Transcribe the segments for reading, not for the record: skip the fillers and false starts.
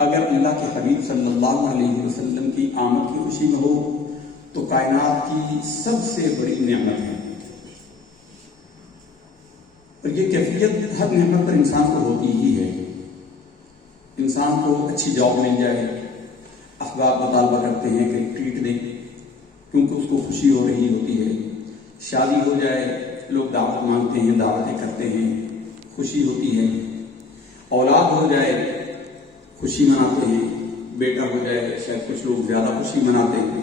اگر اللہ کے حبیب صلی اللہ علیہ وسلم کی آمد کی خوشی میں ہو تو کائنات کی سب سے بڑی نعمت ہے. اور یہ کیفیت ہر نعمت پر انسان کو ہوتی ہی ہے. انسان کو اچھی جاب مل جائے، احباب مطالبہ کرتے ہیں کہ ٹریٹ دیں کیونکہ اس کو خوشی ہو رہی ہوتی ہے. شادی ہو جائے، لوگ دعوت مانگتے ہیں، دعوتیں کرتے ہیں، خوشی ہوتی ہے. اولاد ہو جائے، خوشی مناتے ہیں. بیٹا ہو جائے، شاید کچھ لوگ زیادہ خوشی مناتے ہیں.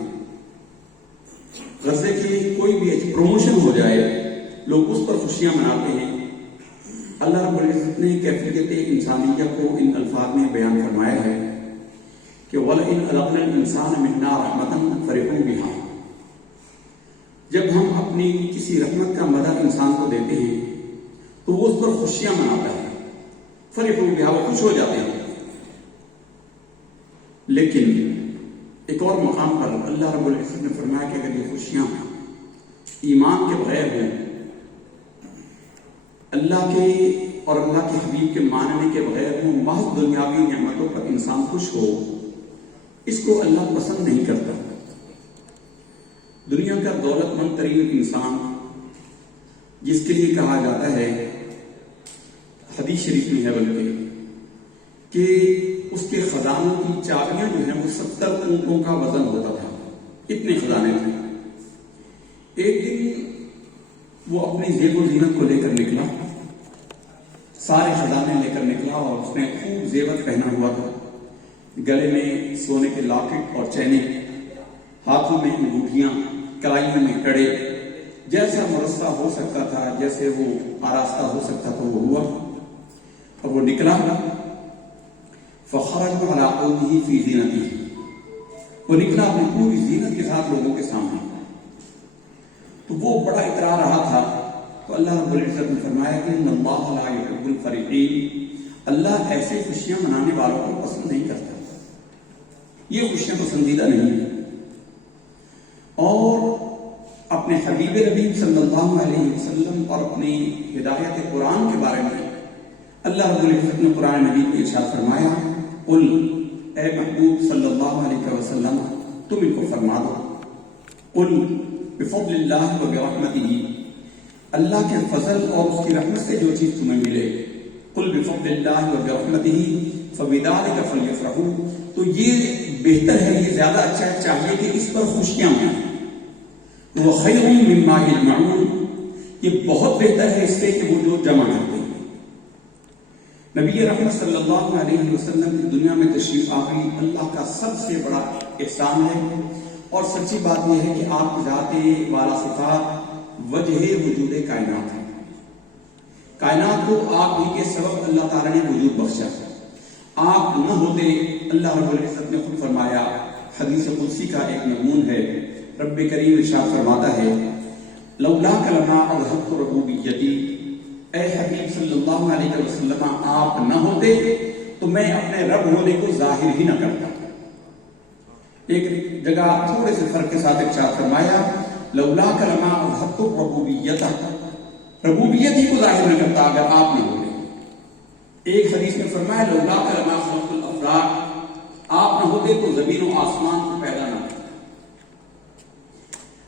غرضے کی کوئی بھی پروموشن ہو جائے، لوگ اس پر خوشیاں مناتے ہیں. اللہ رب العزت نے کیفیت انسانیہ کو ان الفاظ میں بیان فرمایا ہے کہ وَلَئِنْ أَذَقْنَا الْإِنسَانَ مِنَّا رَحْمَةً فَرِحُوا بِهَا. جب ہم اپنی کسی رحمت کا مدد انسان کو دیتے ہیں تو وہ اس پر خوشیاں مناتا ہے. فَرِحُوا بِهَا، وہ خوش ہو جاتے ہیں. لیکن ایک اور مقام پر اللہ رب العزت نے فرمایا کہ اگر یہ خوشیاں ایمان کے بغیر ہوں، اللہ کے اور اللہ کے حبیب کے ماننے کے بغیر ہوں، محض دنیاوی نعمتوں پر انسان خوش ہو، اس کو اللہ پسند نہیں کرتا. دنیا کا دولت مند ترین انسان جس کے لیے کہا جاتا ہے، حدیث شریف میں ہے بلکہ، کہ اس کے خزانوں کی چابیاں جو ہیں وہ 70 اونٹوں کا وزن ہوتا تھا. اتنے خزانے تھے. ایک دن وہ اپنی زیب و زینت کو لے کر نکلا، سارے خزانے لے کر نکلا، اور اس نے خوب زیور پہنا ہوا تھا. گلے میں سونے کے لاکٹ اور چینیں، ہاتھوں میں انگوٹھیاں، کلائیوں میں کڑے. جیسا مرصع ہو سکتا تھا، جیسے وہ آراستہ ہو سکتا تھا وہ ہوا. اور وہ نکلا. فخرج علی قومہ فی زینتہ، وہ نکلا اپنی پوری زینت کے ساتھ لوگوں کے سامنے. تو وہ بڑا اترا رہا تھا. تو اللہ رب العزت نے فرمایا کہ ان اللہ لا یحب الفرحین، اللہ ایسے خوشیاں منانے والوں کو پسند نہیں کرتا. یہ خوشیاں پسندیدہ نہیں ہیں. اور اپنے حبیب ربی صلی اللہ علیہ وسلم اور اپنی ہدایت قرآن کے بارے میں اللہ رب العزت نے قرآن مجید میں ارشاد فرمایا، قل، اے محبوب صلی اللہ علیہ وسلم تم ان کو فرما دو، قل بفضل اللہ و برحمتہ، اللہ کے فضل اور اس کی رحمت سے جو چیز تمہیں ملے، قل بفضل اللہ و برحمتہ فبذلک فلیفرحوا، تو یہ بہتر ہے، یہ زیادہ اچھا ہے، چاہیے کہ اس پر خوشیاں منائیں. وہ خیر مما یجمعون، یہ بہت بہتر ہے اس سے کہ وہ جو جمع کرتے ہیں. نبی رحمت صلی اللہ علیہ وسلم کی دنیا میں تشریف آوری اللہ کا سب سے بڑا احسان ہے. اور سچی بات یہ ہے کہ آپ کی ذات والا صفات وجہ وجود کائنات ہے. کائنات کو آپ ہی کے سبب اللہ تعالیٰ نے وجود بخشا. آپ نہ ہوتے، اللہ رب العزت نے خود فرمایا، حدیث قدسی کا ایک مضمون ہے، رب کریم ارشاد فرماتا ہے، لولاک لما اظہرت ربوبیتی، اے حبیب صلی اللہ علیہ وسلم آپ نہ ہوتے تو میں اپنے رب ہونے کو ظاہر ہی نہ کرتا. ایک جگہ تھوڑے سے فرق کے ساتھ ارشاد فرمایا، لولاک لما اظہرت ربوبیتہ، ربوبیت ہی کو ظاہر نہ کرتا اگر آپ نہ ہوتے. ایک حدیث میں فرمایا، لولاک لما خلقت الافلاک، آپ نہ ہوتے تو زمین و آسمان کو پیدا نہ کرتا.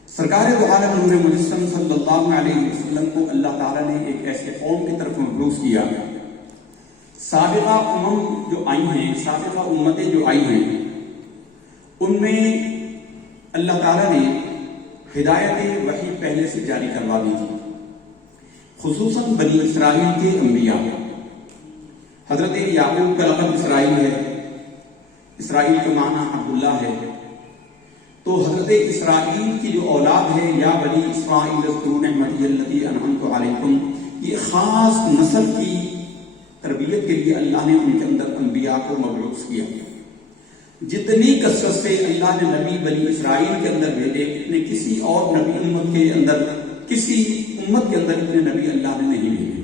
سرکار دو عالم نور مجسم صلی اللہ علیہ وسلم کو اللہ تعالیٰ نے ایک ایسے قوم کی طرف مبعوث کیا. سابقہ جو آئی ہیں، سابقہ امتیں جو آئی ہیں، ان میں اللہ تعالیٰ نے ہدایت وحی پہلے سے جاری کروا دی تھی، خصوصاً بنی اسرائیل کے انبیاء. حضرت یعقوب کا لقب اسرائیل ہے، اسرائیل کا معنی عبداللہ ہے. تو حضرت اسرائیل کی جو اولاد ہے، یا بنی اسرائیل اذکروا نعمتی التی انعمت علیکم، یہ خاص نسل کی تربیت کے لیے اللہ نے ان کے اندر انبیاء کو مبعوث کیا. جتنی کثرت سے اللہ نے نبی بنی اسرائیل کے اندر بھیجے، اتنے کسی اور نبی امت کے اندر، کسی امت کے اندر اتنے نبی اللہ نے نہیں بھیجے.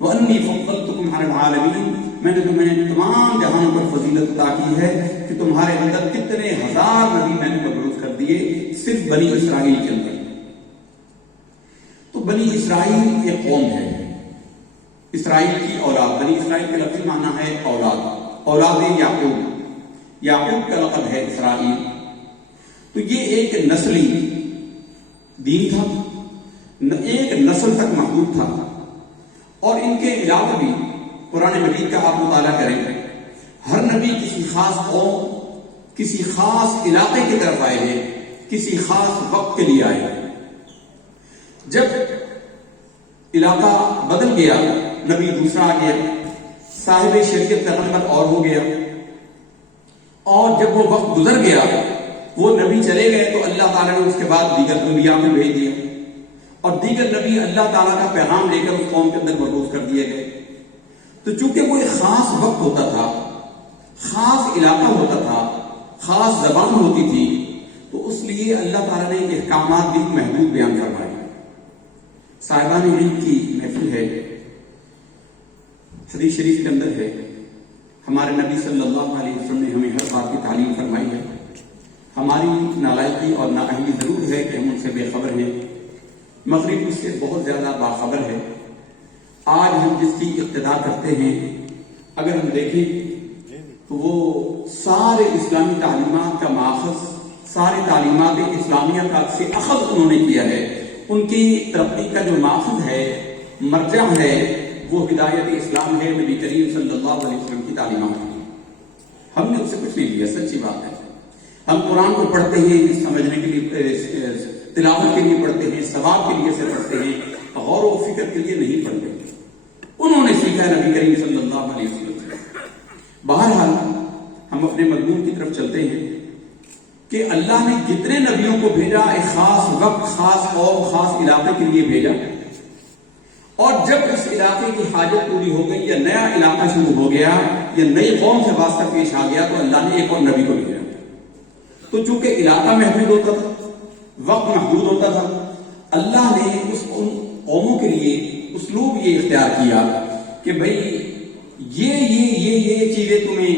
وَأَنِّي فَضَّلْتُكُمْ عَلَى الْعَالَمِينَ، میں نے تمہیں تمام جہانوں پر فضیلت عطا کی ہے کہ تمہارے اندر کتنے ہزار نبی میں نے مبعوث کر دیے صرف بنی اسرائیل کے اندر. تو بنی اسرائیل ایک قوم ہے، اسرائیل کی اولاد. بنی اسرائیل کے لفظی معنی ہے اولاد. اولاد یعقوب کا لقب ہے اسرائیل. تو یہ ایک نسلی دین تھا، ایک نسل تک محدود تھا. اور ان کے علاوہ بھی قرآن مجید کا آپ مطالعہ کریں، ہر نبی کسی خاص قوم، کسی خاص علاقے کی طرف آئے ہیں، کسی خاص وقت کے لیے آئے ہیں. جب علاقہ بدل گیا، نبی دوسرا آ گیا، صاحب شریعت پیغمبر اور ہو گیا، اور جب وہ وقت گزر گیا، وہ نبی چلے گئے، تو اللہ تعالیٰ نے اس کے بعد دیگر انبیاء کو بھیج دیا، اور دیگر نبی اللہ تعالیٰ کا پیغام لے کر اس قوم کے اندر مبعوث کر دیے گئے. تو چونکہ وہ ایک خاص وقت ہوتا تھا، خاص علاقہ ہوتا تھا، خاص زبان ہوتی تھی، تو اس لیے اللہ تعالیٰ نے یہ احکامات بھی محدود بیان فرمائے. صاحبان علم کی محفل ہے، حدیث شریف کے اندر ہے، ہمارے نبی صلی اللہ علیہ وسلم نے ہمیں ہر بات کی تعلیم فرمائی ہے. ہماری نالائقی اور نااہلی ضرور ہے کہ ہم ان سے بے خبر ہیں، مغرب اس سے بہت زیادہ باخبر ہے. آج ہم جس کی اقتدا کرتے ہیں، اگر ہم دیکھیں تو وہ سارے اسلامی تعلیمات کا ماخذ، سارے تعلیمات اسلامیہ کا سے اخذ انہوں نے کیا ہے. ان کی ترقی کا جو ماخذ ہے، مرجع ہے، وہ ہدایت اسلام ہے، نبی کریم صلی اللہ علیہ وسلم کی تعلیمات ہے. ہم نے اس سے کچھ نہیں لیا، سچی بات ہے. ہم قرآن کو پڑھتے ہیں سمجھنے کے لیے، تلاوت کے لیے پڑھتے ہیں، ثواب کے لیے سے پڑھتے ہیں، غور و فکر کے لیے نہیں پڑھتے. انہوں نے سیکھا نبی کریم صلی اللہ علیہ وسلم سے. بہرحال ہم اپنے مضمون کی طرف چلتے ہیں کہ اللہ نے جتنے نبیوں کو بھیجا، ایک خاص وقت، خاص قوم، خاص علاقے کے لیے بھیجا، اور جب اس علاقے کی حاجت پوری ہو گئی، یا نیا علاقہ شروع ہو گیا، یا نئی قوم سے واسطہ پیش آ گیا، تو اللہ نے ایک اور نبی کو بھیجا. تو چونکہ علاقہ محدود ہوتا تھا، وقت محدود ہوتا تھا، اللہ نے ان قوموں کے لیے اسلوب یہ اختیار کیا کہ بھئی یہ چیزیں تمہیں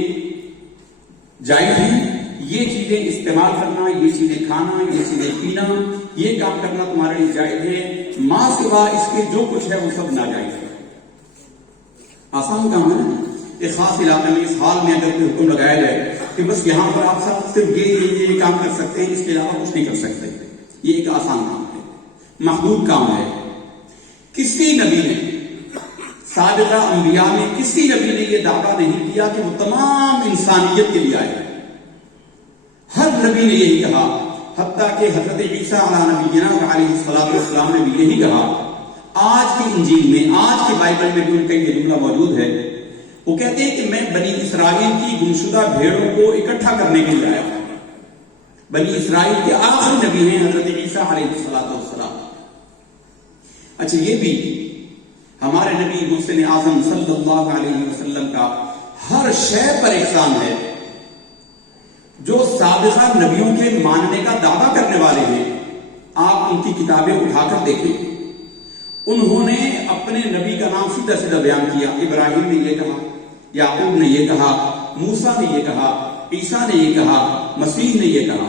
جائز ہیں، یہ چیزیں استعمال کرنا، یہ چیزیں کھانا، یہ چیزیں پینا، یہ کام کرنا تمہارے لیے جائز ہے، ماں سوا اس کے جو کچھ ہے وہ سب ناجائز ہے. آسان کام ہے نا. ایک خاص علاقے میں، اس حال میں اگر کوئی حکم لگایا جائے کہ بس یہاں پر آپ سب صرف یہ کام کر سکتے ہیں، اس کے علاوہ کچھ نہیں کر سکتے، یہ ایک آسان کام ہے، محدود کام ہے. کسی نبی نے، سابقہ انبیاء میں کسی نبی نے یہ دعویٰ نہیں کیا کہ وہ تمام انسانیت کے لیے آئے. ہر نبی نے یہی کہا، حتیٰ کہ حضرت عیسیٰ علیہ نبینا علیہ الصلوۃ والسلام نے بھی یہی کہا. آج کی انجیل میں، آج کے بائبل میں بھی ان کا یہ جملہ موجود ہے. وہ کہتے ہیں کہ میں بنی اسرائیل کی گمشدہ بھیڑوں کو اکٹھا کرنے کے لیے آیا ہوں. بنی اسرائیل کے آخری نبی ہیں حضرت عیسیٰ علیہ الصلوۃ والسلام. اچھا، یہ بھی ہمارے نبی محسن اعظم صلی اللہ علیہ وسلم کا ہر شے پر احسان ہے. جو سابقہ نبیوں کے ماننے کا دعویٰ کرنے والے ہیں، آپ ان کی کتابیں اٹھا کر دیکھیں، انہوں نے اپنے نبی کا نام سیدھا سیدھا بیان کیا. ابراہیم نے یہ کہا، یعقوب نے یہ کہا، موسیٰ نے یہ کہا، عیسیٰ نے یہ کہا، مسیح نے یہ کہا.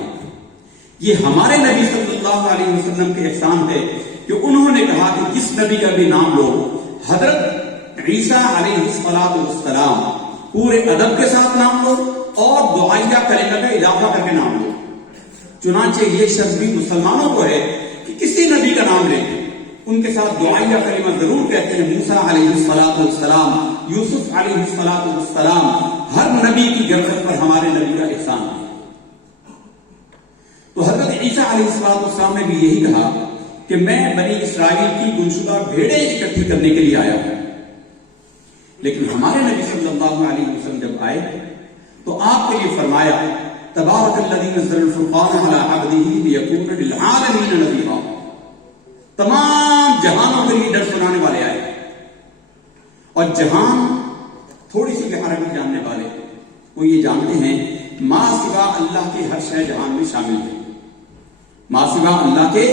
یہ ہمارے نبی صلی اللہ علیہ وسلم کے احسان ہے کہ انہوں نے کہا کہ جس نبی کا بھی نام لو، حضرت عیسیٰ علیہ السلام پورے ادب کے ساتھ نام لو، اور دعائیہ کلمہ کا اضافہ کر کے نام لو. چنانچہ یہ شرط بھی مسلمانوں کو ہے کہ کسی نبی کا نام لیں، ان کے ساتھ دعائیہ کلمہ ضرور کہتے ہیں. موسیٰ علیہ السلام، یوسف علیہ السلام، ہر نبی کی گردن پر ہمارے نبی کا احسان ہے. تو حضرت عیسیٰ علیہ السلام نے بھی یہی کہا کہ میں بنی اسرائیل کی گمشدہ بھیڑیں اکٹھی کرنے کے لیے آیا ہوں. لیکن ہمارے نبی صلی اللہ علیہ وسلم جب آئے تو آپ کو یہ فرمایا، تبارک الذی نزل الفرقان علی عبدہ لیکون للعالمین نذیرا. تمام جہانوں کے لیے ڈر سنانے والے آئے. اور جہان تھوڑی سی عربی جاننے والے وہ یہ جانتے ہیں ما سوا اللہ کے ہر شے جہان میں شامل ہے. ما سوا اللہ کے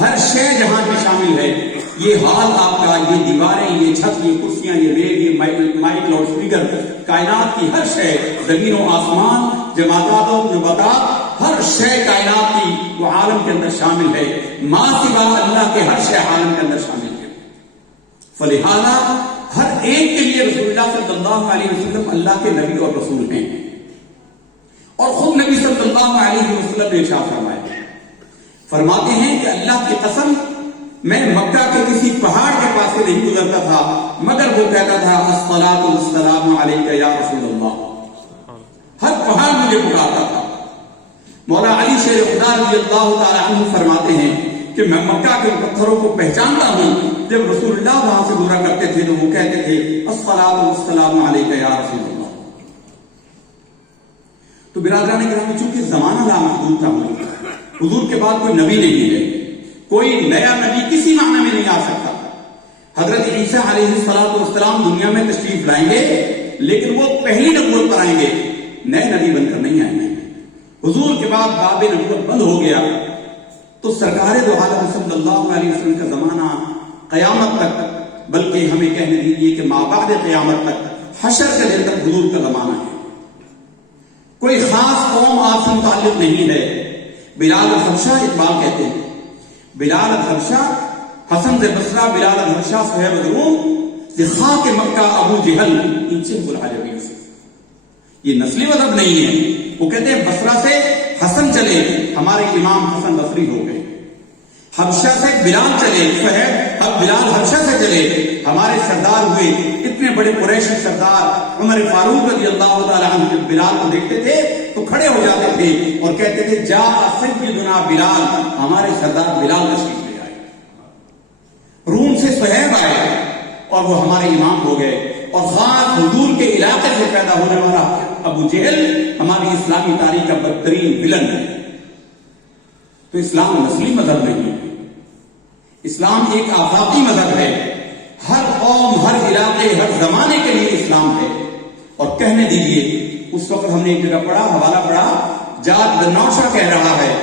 ہر شے جہان میں شامل ہے. یہ ہال آپ کا، یہ دیواریں، یہ چھت، یہ کرسیاں، یہ ریل، یہ مائک، لاؤڈ اسپیکر، کائنات کی ہر شے، زمین و آسمان، جمادات و نباتات، ہر شے کائنات کی وہ عالم کے اندر شامل ہے. ما سوا اللہ کے ہر شے عالم کے اندر شامل ہے. فلہذا ہر ایک کے لیے رسول اللہ صلی اللہ علیہ وسلم اللہ کے نبی اور رسول ہیں، اور خود نبی صلی اللہ علیہ وسلم نے ارشاد فرمایا، فرماتے ہیں کہ اللہ کی قسم میں مکہ کے کسی پہاڑ کے پاس سے نہیں گزرتا تھا مگر وہ کہتا تھا الصلاۃ والسلام علیک یا رسول اللہ، ہر پہاڑ مجھے پکارتا تھا۔ مولا علی شیر خدا رضی اللہ تعالی عنہ فرماتے ہیں کہ میں مکہ کے پتھروں کو پہچانتا ہوں، جب رسول اللہ وہاں سے گزرا کرتے تھے تو وہ کہتے تھے الصلاۃ والسلام علیک یا رسول اللہ۔ تو برادران کرام، چونکہ زمانہ لامحدود تھا، حضور کے بعد کوئی نبی نہیں ہے، کوئی نیا نبی کسی معنی میں نہیں آ سکتا۔ حضرت عیسیٰ علیہ السلام دنیا میں تشریف لائیں گے لیکن وہ پہلی نبوت پر آئیں گے، نئے نبی بن کر نہیں آئیں گے۔ حضور کے بعد باب نبوت بند ہو گیا تو سرکار دو عالم صلی اللہ علیہ وسلم کا زمانہ قیامت تک، بلکہ ہمیں کہنے دیجیے کہ ما بعد قیامت تک، حشر کے دن تک حضور کا زمانہ ہے۔ کوئی خاص قوم آپ سے متعلق نہیں ہے۔ بلال الحبشہ اقبال کہتے ہیں، بلال الحبشہ، حسن سے بصرہ، بلال الحبشہ، صہیب روم، خاک مکہ ابو جہل، ان سے العالمین سے۔ یہ نسلی مذہب نہیں ہے۔ وہ کہتے ہیں بصرہ سے حسن چلے، ہمارے امام حسن بصری ہو گئے، حبشہ سے بلال چلے، صہیب، اب بلال حبشہ سے چلے، ہمارے سردار ہوئے اتنے بڑے قریشی سردار عمر فاروق رضی اللہ تعالی عنہ جب بلال کو دیکھتے تھے تو کھڑے ہو جاتے تھے اور کہتے تھے جا سیدنا بلال، ہمارے سردار بلال تشریف لے آئے۔ روم سے صہیب آئے اور وہ ہمارے امام ہو گئے، اور خاص حضور کے علاقے سے پیدا ہونے والا ابو جہل ہماری اسلامی تاریخ کا بدترین ولن ہے۔ تو اسلام نسلی مذہب نہیں ہے، اسلام ایک آفاقی مذہب ہے، ہر قوم، ہر علاقے، ہر زمانے کے لیے اسلام ہے۔ اور کہنے دیجیے، اس وقت ہم نے ایک جگہ پڑھا، حوالہ پڑھا، جاد بنوشا کہہ رہا ہے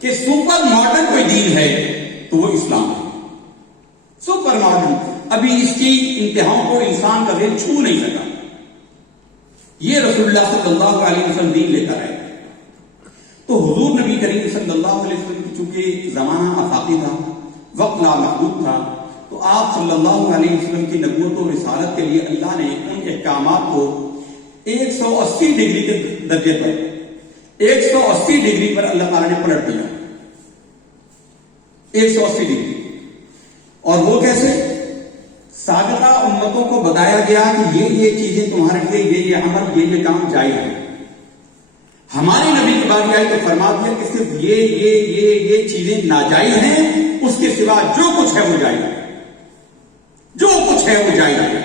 کہ سپر ماڈرن کوئی دین ہے تو وہ اسلام ہے۔ سپر ماڈرن، ابھی اس کی انتہاؤں کو انسان کا ذہن چھو نہیں سکا۔ یہ رسول اللہ صلی اللہ علیہ وسلم دین لے کر آئے۔ تو حضور نبی کریم صلی اللہ علیہ وسلم کی چونکہ زمانہ آفاقی تھا، وقت لامحدود تھا، تو آپ صلی اللہ علیہ وسلم کی نبوت و رسالت کے لیے اللہ نے ان احکامات کو 180 ڈگری کے درجے پر، 180 ڈگری پر اللہ تعالیٰ نے پلٹ دیا، 180 ڈگری۔ اور وہ کیسے؟ سابقہ امتوں کو بتایا گیا کہ یہ چیزیں تمہارے لیے، یہ عمل، یہ کام جائز ہے۔ ہماری نبی کی بات آئی تو فرما دیا کہ صرف یہ چیزیں ناجائز ہیں، اس کے سوا جو کچھ ہے وہ جائز ہے، جو کچھ ہے وہ جائز ہے۔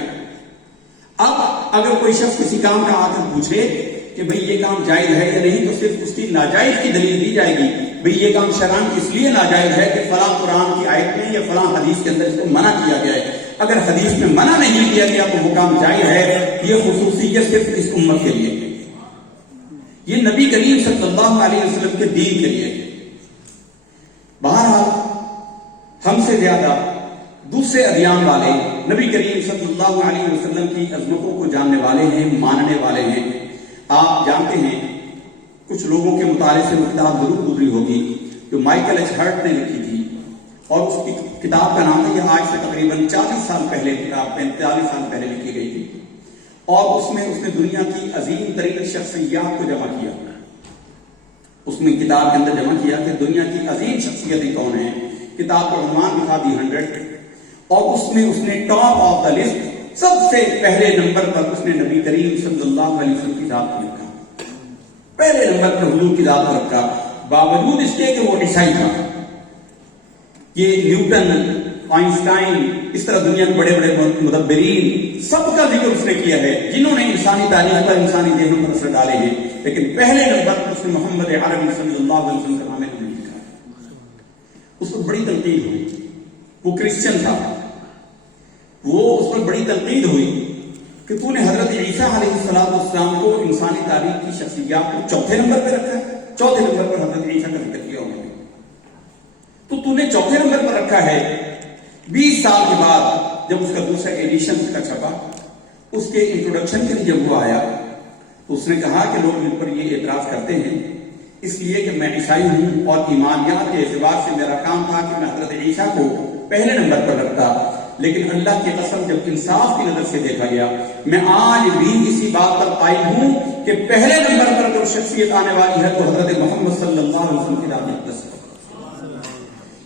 اب اگر کوئی شخص کسی کام کا آ کر پوچھے کہ بھئی یہ کام جائز ہے یا نہیں، تو صرف اس کی ناجائز کی دلیل دی جائے گی، بھئی یہ کام شرعاً اس لیے ناجائز ہے کہ فلاں قرآن کی آیت میں یا فلاں حدیث کے اندر اس کو منع کیا گیا ہے۔ اگر حدیث میں منع نہیں کیا گیا تو وہ کام جائز ہے۔ یہ خصوصیت صرف اس امت کے لیے ہے، یہ نبی کریم صلی اللہ علیہ وسلم کے دین کے لیے ہے۔ بہرحال ہم سے زیادہ دوسرے ادیان والے نبی کریم صلی اللہ علیہ وسلم کی عظمتوں کو جاننے والے ہیں، ماننے والے ہیں۔ آپ جانتے ہیں کچھ لوگوں کے مطالعے سے وہ کتاب ضرور گزری ہوگی جو مائیکل ایچ ہرٹ نے لکھی تھی، اور اس کی کتاب کا نام ہے، یہ آج سے تقریباً 40 سال پہلے کتاب 45 سال پہلے لکھی گئی تھی، اور اس میں اس نے دنیا کی عظیم ترین شخصیات کو جمع کیا۔ اس میں کتاب کے اندر جمع کیا کہ دنیا کی عظیم شخصیتیں کون ہیں۔ کتاب کا عنوان بھی تھا دی 100، اور اس میں اس نے ٹاپ آف دا لسٹ، سب سے پہلے نمبر پر اس نے نبی کریم صلی اللہ علیہ وسلم کی ذات کو رکھا، پہلے نمبر پر حضور کی ذات کو رکھا، باوجود اس کے کہ وہ عیسائی تھا۔ یہ نیوٹن، آئنسٹائن، اس طرح دنیا کے بڑے بڑے مدبرین، سب کا ذکر اس نے کیا ہے جنہوں نے انسانی تاریخ پر، انسانی ذہنوں پر اثر ڈالے ہیں، لیکن پہلے نمبر پر اس نے محمد عربی صلی اللہ علیہ وسلم کا نام نہیں لکھا۔ اس پر بڑی تنقید ہوئی، وہ کرسچن تھا، وہ اس پر بڑی تنقید ہوئی کہ تو نے حضرت عیسیٰ علیہ السلام کو انسانی تاریخ کی شخصیات کو چوتھے نمبر پہ رکھا ہے، چوتھے نمبر پر حضرت عیسیٰ کا ذکر کیا ہوگا، تو نے چوتھے نمبر پر رکھا ہے۔ 20 سال کے بعد جب اس کا دوسرا ایڈیشن کا چھپا، اس کے انٹروڈکشن کے لیے جب وہ آیا تو اس نے کہا کہ لوگ ان پر یہ اعتراض کرتے ہیں اس لیے کہ میں عیسائی ہوں، اور ایمانیات کے اعتبار سے میرا کام تھا کہ میں حضرت عیسیٰ کو پہلے نمبر پر رکھتا، لیکن اللہ کی قسم جب انصاف کی نظر سے دیکھا گیا، میں آج بھی اسی بات پر قائل ہوں کہ پہلے نمبر پر اگر شخصیت آنے والی ہے تو حضرت محمد صلی اللہ علیہ وسلم کی دعوت اقدس ہے۔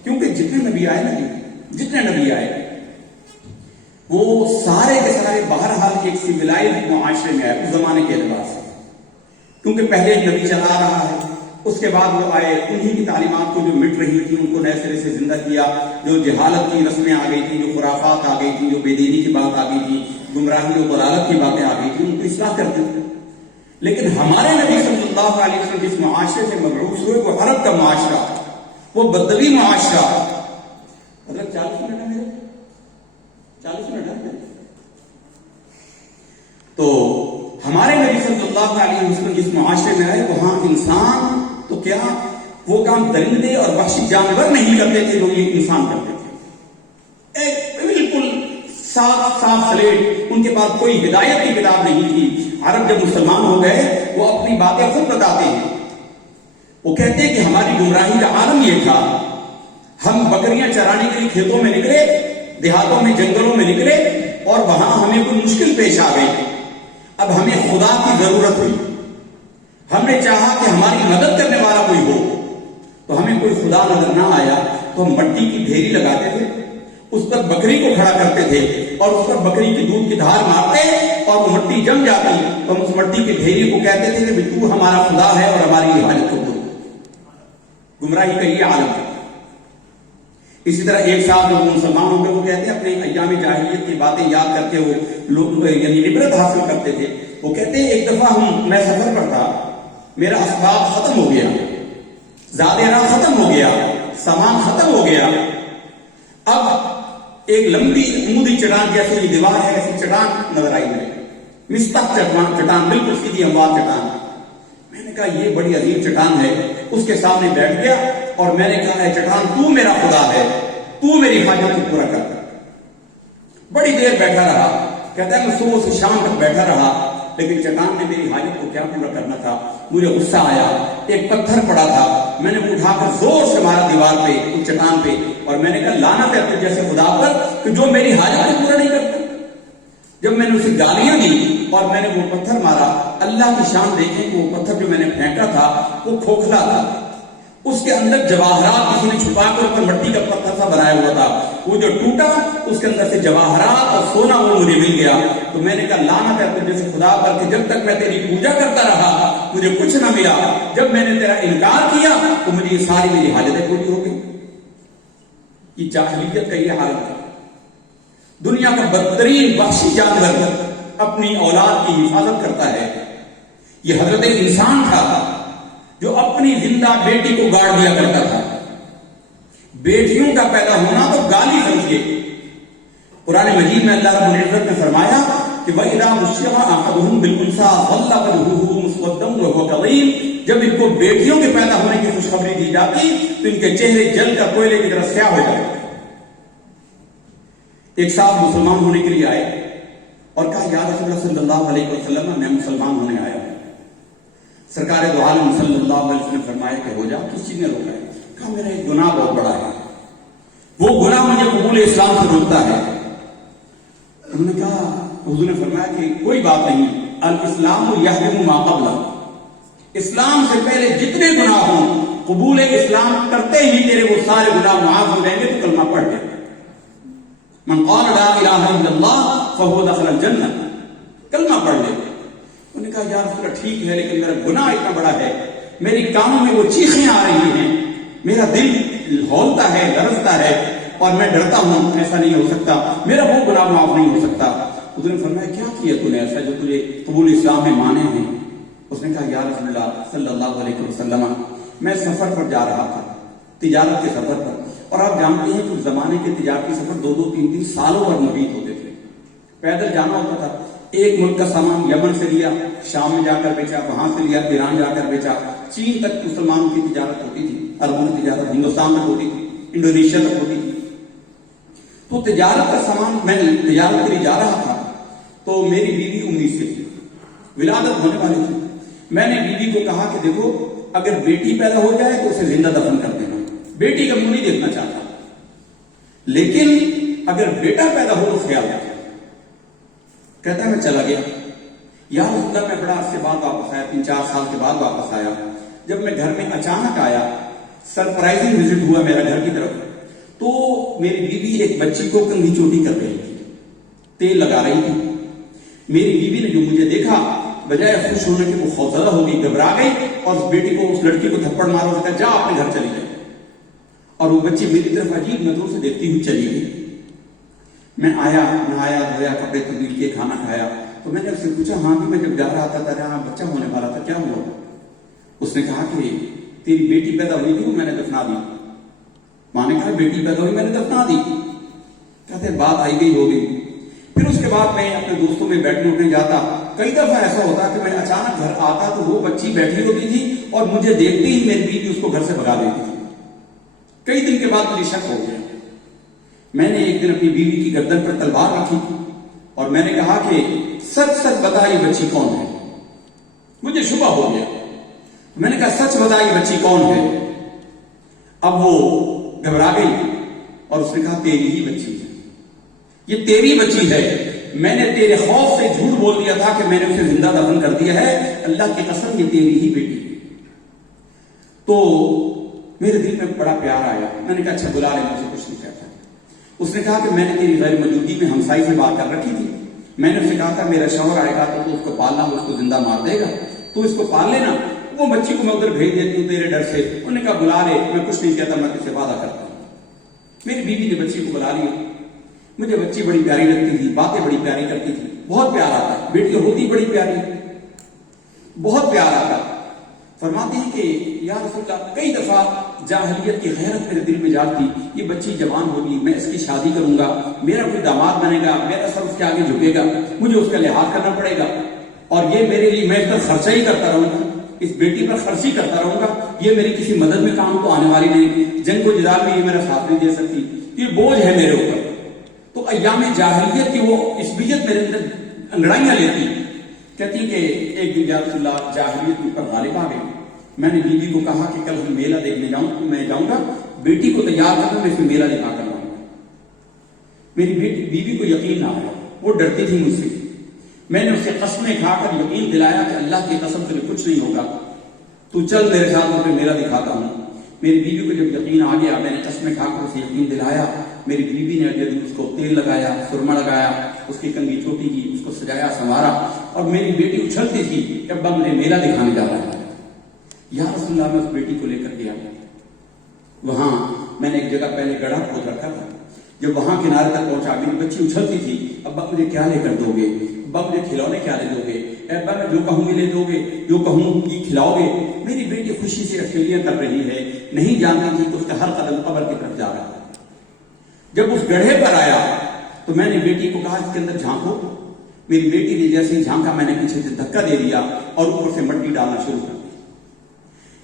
کیونکہ جتنے نبی آئے نا، جتنے نبی آئے وہ سارے کے سارے بہرحال ایک سویلائزڈ معاشرے میں آئے اس زمانے کے اعتبار سے، کیونکہ پہلے ایک نبی چلا رہا ہے، اس کے بعد وہ آئے، انہی کی تعلیمات کو جو مٹ رہی تھی ان کو نئے سرے سے زندہ کیا، جو جہالت کی رسمیں آ گئی تھی، جو خرافات آ گئی تھی، جو بے دینی کی بات آ گئی تھی، گمراہی و ضلالت کی باتیں آ گئی تھی، ان کو اصلاح کرتے تھے۔ لیکن ہمارے نبی صلی اللہ علیہ وسلم جس معاشرے سے مبعوث ہوئے وہ عرب کا معاشرہ، وہ بدوی معاشرہ۔ حضرت 40 منٹ ہے میرے، 40 منٹ ہے تو ہمارے نبی صلی اللہ علیہ وسلم جس معاشرے میں آئے وہاں انسان تو کیا وہ کام درندے اور وحشی جانور نہیں کرتے تھے، وہ یہ انسان کرتے تھے۔ ایک بالکل صاف سلیٹ، ان کے پاس کوئی ہدایت کی کتاب نہیں تھی۔ عرب جب مسلمان ہو گئے وہ اپنی باتیں خود بتاتے ہیں، وہ کہتے ہیں کہ ہماری گمراہی کا عالم یہ تھا، ہم بکریاں چرانے کے لیے کھیتوں میں نکلے، دیہاتوں میں جنگلوں میں نکلے اور وہاں ہمیں کوئی مشکل پیش آ گئی، اب ہمیں خدا کی ضرورت ہوئی، ہم نے چاہا کہ ہماری مدد کرنے والا کوئی ہو، تو ہمیں کوئی خدا نظر نہ آیا تو ہم مٹی کی ڈھیری لگاتے تھے، اس پر بکری کو کھڑا کرتے تھے اور اس پر بکری کی دودھ کی دھار مارتے اور وہ مٹی جم جاتی تو ہم اس مٹی کی ڈھیری کو کہتے تھے کہ تو ہمارا خدا ہے اور ہماری حاجت کو پوری۔ گمراہی کا یہ عالم ہے۔ اسی طرح ایک ساتھ لوگ مسلمان ہو گئے، وہ کہتے ہیں اپنے ایام جاہلیت کی باتیں یاد کر کے وہ لوگ یعنی عبرت حاصل کرتے تھے۔ وہ کہتے ہیں ایک دفعہ میں سفر پر تھا، میرا اسباب ختم ہو گیا، زادہ راہ ختم ہو گیا، سامان ختم ہو گیا، اب ایک لمبی عمودی چٹان جیسے یہ دیوار ہے ایسی چٹان نظر آئی مجھے، مستق چٹان بالکل سیدھی ہموار چٹان۔ میں نے کہا یہ بڑی عظیم چٹان ہے، اس کے سامنے بیٹھ گیا اور میں نے کہا اے چٹان تو میرا خدا ہے، تو میری حاجت کو پورا کر۔ بڑی دیر بیٹھا رہا، کہتا ہے میں صبح سے شام تک بیٹھا رہا لیکن چٹان نے میری حاجت کو کیا پورا کرنا تھا۔ مجھے غصہ آیا، ایک پتھر پڑا تھا، میں نے اٹھا کر زور سے مارا دیوار پہ، اس چٹان پہ، اور میں نے کہا لعنت ہے تجھ جیسے خدا پر کہ جو میری حاجت کو پورا نہیں کرتا۔ جب میں نے اسے گالیاں دی اور میں نے وہ پتھر مارا، اللہ کی شان دیکھیں کہ وہ پتھر جو میں نے پھینکا تھا وہ کھوکھلا تھا، اس کے اندر جواہرات کسی نے چھپا کر اوپر مٹی کا پتھر سا بنایا ہوا تھا، وہ جو ٹوٹا اس کے اندر سے جواہرات اور سونا وہ مجھے مل گیا۔ تو میں نے کہا لعنت ہے تجھ جیسے خدا پر کہ جب تک میں تیری پوجا کرتا رہا مجھے کچھ نہ ملا، جب میں نے تیرا انکار کیا تو مجھے یہ ساری میری حاجتیں پوری ہو گئی۔ یہ جاہلیت کا یہ حالت ہے۔ دنیا کا بدترین وحشی جانور اپنی اولاد کی حفاظت کرتا ہے، یہ حضرت انسان تھا جو اپنی زندہ بیٹی کو گاڑ دیا کرتا تھا۔ بیٹیوں کا پیدا ہونا تو گالی سمجھے۔ قرآن مجید میں اللہ رب العزت نے فرمایا کہ وَإِذَا بُشِّرَ أَحَدُهُم بِالْأُنثَىٰ ظَلَّ وَجْهُهُ مُسْوَدًّا وَهُوَ كَظِيمٌ، جب ان کو بیٹیوں کے پیدا ہونے کی خوشخبری دی جاتی تو ان کے چہرے جل کر کوئلے کی طرح سیاہ ہو جاتے۔ ایک صاحب مسلمان ہونے کے لیے آئے اور کہا یا رسول اللہ صلی اللہ علیہ وسلم میں مسلمان ہونے آیا ہوں۔ سرکار دو عالم صلی اللہ علیہ وسلم نے فرمایا کہ ہو جا، کس چیز نے روکا ہے؟ کہا میرا ایک گناہ بہت بڑا ہے، وہ گناہ مجھے قبول اسلام سے روکتا ہے۔ انہوں نے کہا، حضور نے فرمایا کہ کوئی بات نہیں، الاسلام یحرم ما قبلہ، اسلام سے پہلے جتنے گناہ ہوں قبول اسلام کرتے ہی تیرے وہ سارے گناہ معاف ہو جائیں گے، تو کلمہ پڑھ لے۔ من قال لا الہ الا اللہ فهو دخل الجنہ، کلمہ پڑھ لے۔ انہوں نے کہا یا رسول اللہ ٹھیک ہے لیکن میرا گناہ اتنا بڑا ہے، میری کانوں میں وہ چیخیں آ رہی ہیں، میرا دل ہولتا ہے، لرزتا ہے اور میں ڈرتا ہوں، ایسا نہیں ہو سکتا، میرا وہ گناہ معاف نہیں ہو سکتا۔ حضور نے فرمایا کیا کیا تو نے ایسا جو تجھے قبول اسلام میں مانے ہیں؟ اس نے کہا یا رسول اللہ صلی اللہ علیہ وسلم میں سفر پر جا رہا تھا، تجارت کے سفر پر، اور آپ جانتے ہیں کہ اس زمانے کے تجارتی سفر 2-3 سالوں پر محیط ہوتے تھے، پیدل جانا ہوتا تھا۔ ایک ملک کا سامان یمن سے لیا، شام میں جا کر بیچا، وہاں سے لیا ایران جا کر بیچا، چین تک مسلمانوں کی تجارت ہوتی تھی، عربوں کی تجارت ہندوستان تک ہوتی تھی، انڈونیشیا تک ہوتی تھی۔ تو تجارت کا سامان میں تجارت کے لیے جا رہا تھا تو میری بیوی امید سے تھی، ولادت ہونے والی تھی۔ میں نے بیوی کو کہا کہ دیکھو اگر بیٹی پیدا ہو جائے تو اسے زندہ دفن کر دینا، بیٹی کا منہ نہیں دیکھنا چاہتا، لیکن اگر بیٹا پیدا ہو تو خیال رکھیں. کہتا ہے میں چلا گیا. یا رسول اللہ میں بڑا عرصے بعد واپس آیا, 3-4 سال کے بعد واپس آیا. جب میں گھر میں اچانک آیا, سرپرائزنگ وزٹ ہوا میرا گھر کی طرف, تو میری بیوی ایک بچی کو کنگھی چوٹی کر رہی تھی, تیل لگا رہی تھی. میری بیوی نے جو مجھے دیکھا, بجائے خوش ہونے کے وہ خوفزدہ ہو گئی, گھبرا گئی اور اس بیٹی کو, اس لڑکی کو تھپڑ مارا اور کہا جا اپنے گھر چلی جائے. اور وہ بچی میری طرف عجیب نظروں سے دیکھتی ہوئی چلی گئی. میں آیا, نہایا دھویا, کپڑے تبدیل کیے, کھانا کھایا. تو میں نے اس سے پوچھا ہاں بھی میں جب جا رہا تھا تیرا بچہ ہونے والا تھا, کیا ہوا؟ اس نے کہا کہ تیری بیٹی پیدا ہوئی تھی, وہ میں نے دفنا دی. ماں نے کہا بیٹی پیدا ہوئی, میں نے دفنا دی. کہتے بات آئی گئی ہو گئی. پھر اس کے بعد میں اپنے دوستوں میں بیٹھنے اٹھنے جاتا. کئی دفعہ ایسا ہوتا کہ میں اچانک گھر آتا تو وہ بچی بیٹھی ہوتی تھی اور مجھے دیکھتے ہی میری بیوی اس کو گھر سے بھگا دیتی تھی. کئی دن کے بعد مجھے شک ہو گیا. میں نے ایک دن اپنی بیوی کی گردن پر تلوار رکھی اور میں نے کہا کہ سچ سچ بتا یہ بچی کون ہے. مجھے شبہ ہو گیا. میں نے کہا سچ بتا یہ بچی کون ہے. اب وہ گھبرا گئی اور اس نے کہا تیری ہی بچی ہے, یہ تیری بچی ہے. میں نے تیرے خوف سے جھوٹ بول دیا تھا کہ میں نے اسے زندہ دفن کر دیا ہے, اللہ کی قسم یہ تیری ہی بیٹی ہے. تو میرے دل میں بڑا پیار آیا. میں نے کہا اچھا بلا لے, مجھے کچھ نہیں کہتا. اس نے کہا کہ میں نے تیری غیر موجودگی میں ہمسائی سے بات کر رکھی تھی. میں نے اسے کہا تھا میرا شوہر آئے گا تو اس کو پالنا, وہ اس کو زندہ مار دے گا, تو اس کو پال لینا. وہ بچی کو میں ادھر بھیج دیتی ہوں تیرے ڈر سے. انہوں نے کہا بلا لے, میں کچھ نہیں کہتا, میں تجھ سے وعدہ کرتا ہوں. میری بیوی نے بچی کو بلا لیا. مجھے بچی بڑی پیاری لگتی تھی, باتیں بڑی پیاری کرتی تھی, بہت پیار آتا. بیٹی ہوتی بڑی پیاری, بہت پیار آتا. فرماتے ہیں کہ یا رسول اللہ کئی دفعہ جاہلیت کی غیرت میرے دل میں جاگتی, یہ بچی جوان ہوگی, میں اس کی شادی کروں گا, میرا کوئی داماد بنے گا, میرا سر اس کے آگے جھکے گا, مجھے اس کا لحاظ کرنا پڑے گا, اور یہ میرے لیے, میں اس پر خرچہ ہی کرتا رہوں گا, اس بیٹی پر خرچ ہی کرتا رہوں گا, یہ میری کسی مدد میں کام تو آنے والی نہیں, جنگ و جدال میں یہ میرا ساتھ نہیں دے سکتی, یہ بوجھ ہے میرے اوپر. تو ایام جاہلیت کی وہ عصبیت میرے اندر انگڑائیاں لیتی. کہتی کہ ایک دن یا رسول اللہ جاہلیت کے اوپر غالب آ گئی. میں نے بیوی کو کہا کہ کل ہم میلہ دیکھنے میں جاؤں گا, بیٹی کو تیار کرنا, میں اسے میلہ دکھا کر لاؤں گا. میری بیوی کو یقین نہ آیا, وہ ڈرتی تھی مجھ سے. میں نے اسے قسمیں کھا کر یقین دلایا کہ اللہ کی قسم تجھے کچھ نہیں ہوگا, تو چل میرے ساتھ, میں میلہ دکھاتا ہوں. میری بیوی کو جب یقین آ گیا, میں نے قسمیں کھا کر اسے یقین دلایا. میری بیوی نے جب اس کو تیل لگایا, سرما لگایا, اس کی کنگھی چوٹی کی, اس کو سجایا سنوارا, اور میری بیٹی اچھلتی تھی کہ ابا مجھے میلہ دکھانے جا رہا ہے. یا رسول اللہ میں اس بیٹی کو لے کر گیا. وہاں میں نے ایک جگہ پہلے گڑھا کھود رکھا تھا. جب وہاں کنارے تک پہنچا, میری بچی اچھلتی تھی, ابا مجھے کیا لے کر دو گے, ابا مجھے کھلونے کیا لے دو گے, ابا میں جو کہوں گی لے دو گے, جو کہوں گی کھلاؤ گے. میری بیٹی خوشی سے اکیلیاں کر رہی ہے, نہیں جانتی تھی کہ اس کا ہر قدم قبر کی طرف جا رہا ہے. جب اس گڑھے پر آیا تو میں نے بیٹی کو کہا اس کے اندر جھانکو. میری بیٹی نے جیسے ہی جھانکا, میں نے پیچھے سے دھکا دے دیا اور اوپر سے مٹی ڈالنا شروع کر دی.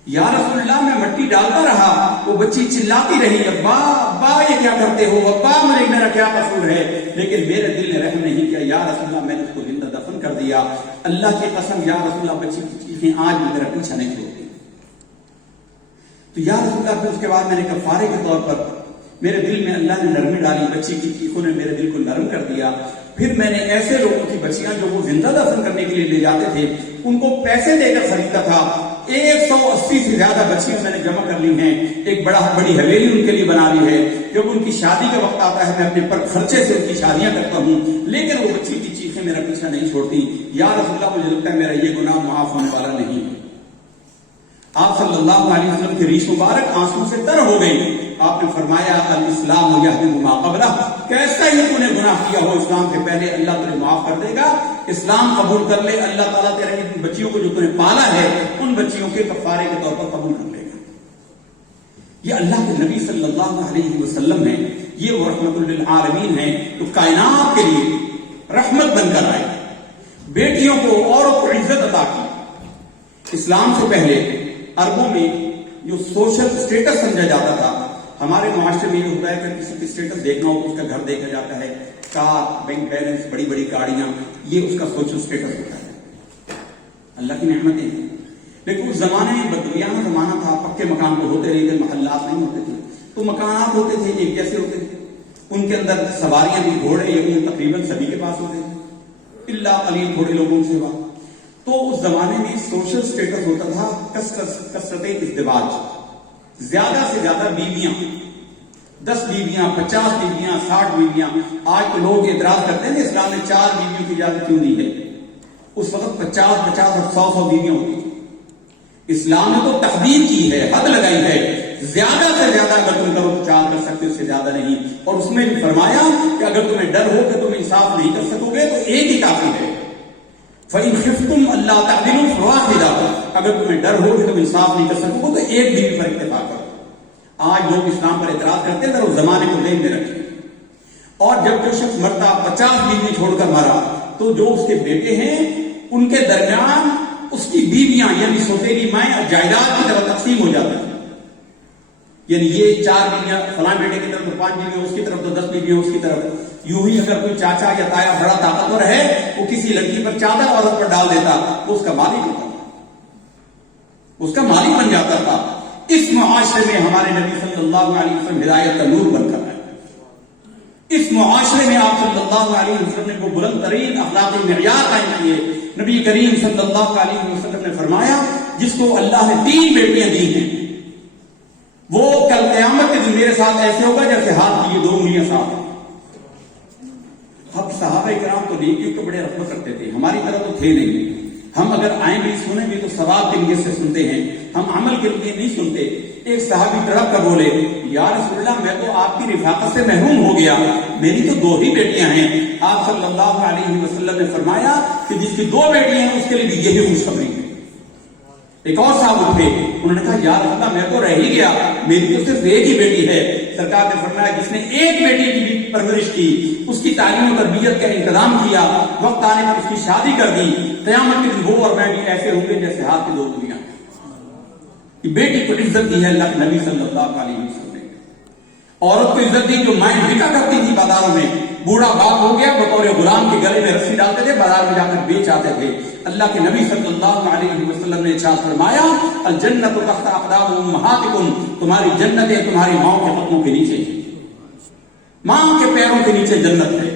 یا رسول اللہ میں مٹی ڈالتا رہا, وہ بچی چلاتی رہی, ابا ابا یہ کیا کرتے ہو, ابا مجھے میرا کیا قصور ہے. لیکن میرے دل نے رحم نہیں کیا. یا رسول اللہ میں نے اس کو زندہ دفن کر دیا. اللہ کی قسم یا رسول اللہ بچی کی چیخیں آج بھی میرا پیچھا نہیں چھوڑتی. تو یا رسول اللہ پھر اس کے بعد میں نے کفارے کے طور پر, میرے دل میں اللہ نے نرمی ڈالی, بچی کی چیخوں نے میرے دل کو نرم کر دیا. پھر میں نے ایسے لوگوں کی بچیاں جو وہ زندہ دفن کرنے کے لیے لے جاتے تھے, ان کو پیسے دے کر خریدتا تھا. 180 سے زیادہ بچیاں میں نے جمع کر لی ہیں. ایک بڑی حویلی ان کے لیے بنا لی ہے. جب ان کی شادی کا وقت آتا ہے, میں اپنے پر خرچے سے ان کی شادیاں کرتا ہوں, لیکن وہ بچی کی چیخیں میرا پیچھا نہیں چھوڑتی. یا رسول اللہ مجھے لگتا ہے میرا یہ گناہ معاف ہونے والا نہیں. آپ صلی اللہ علیہ وسلم کی ریش مبارک آنسو سے تر ہو گئی. آپ نے فرمایا الاسلام یہدم ما قبلہ, کیسا ہی تو نے گناہ کیا ہو اسلام سے پہلے اللہ تجھے معاف کر دے گا. اسلام قبول کر لے, اللہ تعالیٰ تیرے ان بچیوں کو جو تم نے پالا ہے ان بچیوں کے کفارے کے طور پر قبول کر لے گا. یہ اللہ کے نبی صلی اللہ علیہ وسلم ہے, یہ وہ رحمت للعالمین ہیں جو کائنات کے لیے رحمت بن کر آئے, بیٹیوں کو, عورت کو عزت عطا کی. اسلام سے پہلے عربوں میں جو سوشل اسٹیٹس سمجھا جاتا تھا, ہمارے معاشرے میں یہ ہوتا ہے کہ کسی کی اسٹیٹس دیکھنا ہو تو اس کا گھر دیکھا جاتا ہے, کار, بینک بیلنس, بڑی بڑی گاڑیاں, یہ اس کا سوشل اسٹیٹس ہوتا ہے. اللہ کی نعمتیں ہیں. لیکن اس زمانے میں بدویانہ زمانہ تھا, پکے مکان تو ہوتے نہیں تھے, محلات نہیں ہوتے تھے, تو مکانات ہوتے تھے ایک جیسے ہوتے تھے. ان کے اندر سواریاں بھی گھوڑے یہ اونٹ تقریباً سبھی کے پاس ہوتے ہیں الا قلیل تھوڑے لوگوں سے سوا. تو اس زمانے میں سوشل سٹیٹس ہوتا تھا کثرت ازدواج، زیادہ سے زیادہ بیویاں، 10 بیویاں، 50 بیویاں، 60 بیویاں. آج تو لوگ اعتراض کرتے ہیں اسلام نے 4 بیویوں کی اجازت کیوں دی ہے. اس وقت 50 اور 100 بیویاں ہوتی. اسلام نے تو تحدید کی ہے، حد لگائی ہے، زیادہ سے زیادہ اگر تم کرو تو 4 کر سکتے، اس سے زیادہ نہیں. اور اس میں بھی فرمایا کہ اگر تمہیں ڈر ہو کہ تم انصاف نہیں کر سکو گے تو ایک ہی کافی ہے. فَإِنْ خِفْتُمْ أَلَّا تَعْدِلُوا فَوَاحِدَةً، اگر تمہیں ڈر ہو کہ تم انصاف نہیں کر سکو گے تو ایک بیوی پر اکتفا کرو. آج لوگ اسلام پر اعتراض کرتے ہیں ذرا اس زمانے کو ذہن میں رکھیں. اور جب جو شخص مرتا 50 بیوی چھوڑ کر مرا تو جو اس کے بیٹے ہیں ان کے درمیان اس کی بیویاں یعنی سوتیلی مائیں جائیداد کی طرف تقسیم ہو جاتی ہیں. یعنی یہ 4 بیویاں فلاں بیٹے کی طرف، 5 بیویاں اس کی طرف، تو 10 بیویاں اس کی طرف. یوں ہی اگر کوئی چاچا یا تایا بڑا طاقتور ہے وہ کسی لڑکی پر چادر عورت پر ڈال دیتا وہ اس کا مالک ہوتا تھا، اس کا مالک بن جاتا تھا. اس معاشرے میں ہمارے نبی صلی اللہ علیہ وسلم ہدایت کا نور بن کر آئے. اس معاشرے میں آپ صلی اللہ علیہ وسلم نے وہ بلند ترین اخلاقی معیار قائم کیے. نبی کریم صلی اللہ علیہ وسلم نے فرمایا جس کو اللہ نے 3 بیٹیاں دی ہیں وہ کل قیامت کے دن میرے ساتھ ایسے ہوگا جیسے ہاتھ کی یہ 2 انگلیاں ساتھ. اب صحابہ کرام تو نیکیوں کو بڑے رغبت رکھتے تھے، ہماری طرح تو تھے نہیں. ہم اگر آئیں بھی سنیں بھی تو ثواب کے لیے سے سنتے ہیں، ہم عمل کے لیے نہیں سنتے. ایک صحابی تڑپ کر بولے یا رسول اللہ میں تو آپ کی رفاقت سے محروم ہو گیا، میری تو 2 ہی بیٹیاں ہیں. آپ صلی اللہ علیہ وسلم نے فرمایا کہ جس کی 2 بیٹیاں ہیں اس کے لیے بھی یہی خوشخبری ہے. ایک اور صاحب اٹھے، انہوں نے کہا یا رسول اللہ میں تو رہ ہی گیا، میری تو صرف ایک ہی بیٹی ہے. سرکار نے فرمایا جس نے ایک بیٹی کی بھی پرورش کی، اس کی تعلیم و تربیت کا انتظام کیا، وقت آنے پر اس کی شادی کر دی، قیامت کے دن وہ اور میں بھی ایسے ہوں گے جیسے ہاتھ کی 2 انگلیاں. بیٹی کو عزت دی ہے اللہ کے نبی صلی اللہ علیہ وسلم نے. عورت کو عزت دی جو مائیں بکا کرتی تھی بازاروں میں، بوڑھا باپ ہو گیا بطور غلام کے گلے میں رسی ڈالتے تھے، بازار میں جا کر بیچ آتے تھے. اللہ کے نبی صلی اللہ علیہ وسلم نے ارشاد فرمایا الجنت تحت اقدام امہاتکم، تمہاری جنتیں تمہاری ماؤں کے قدموں کے نیچے، ماں کے پیروں کے نیچے جنت ہے.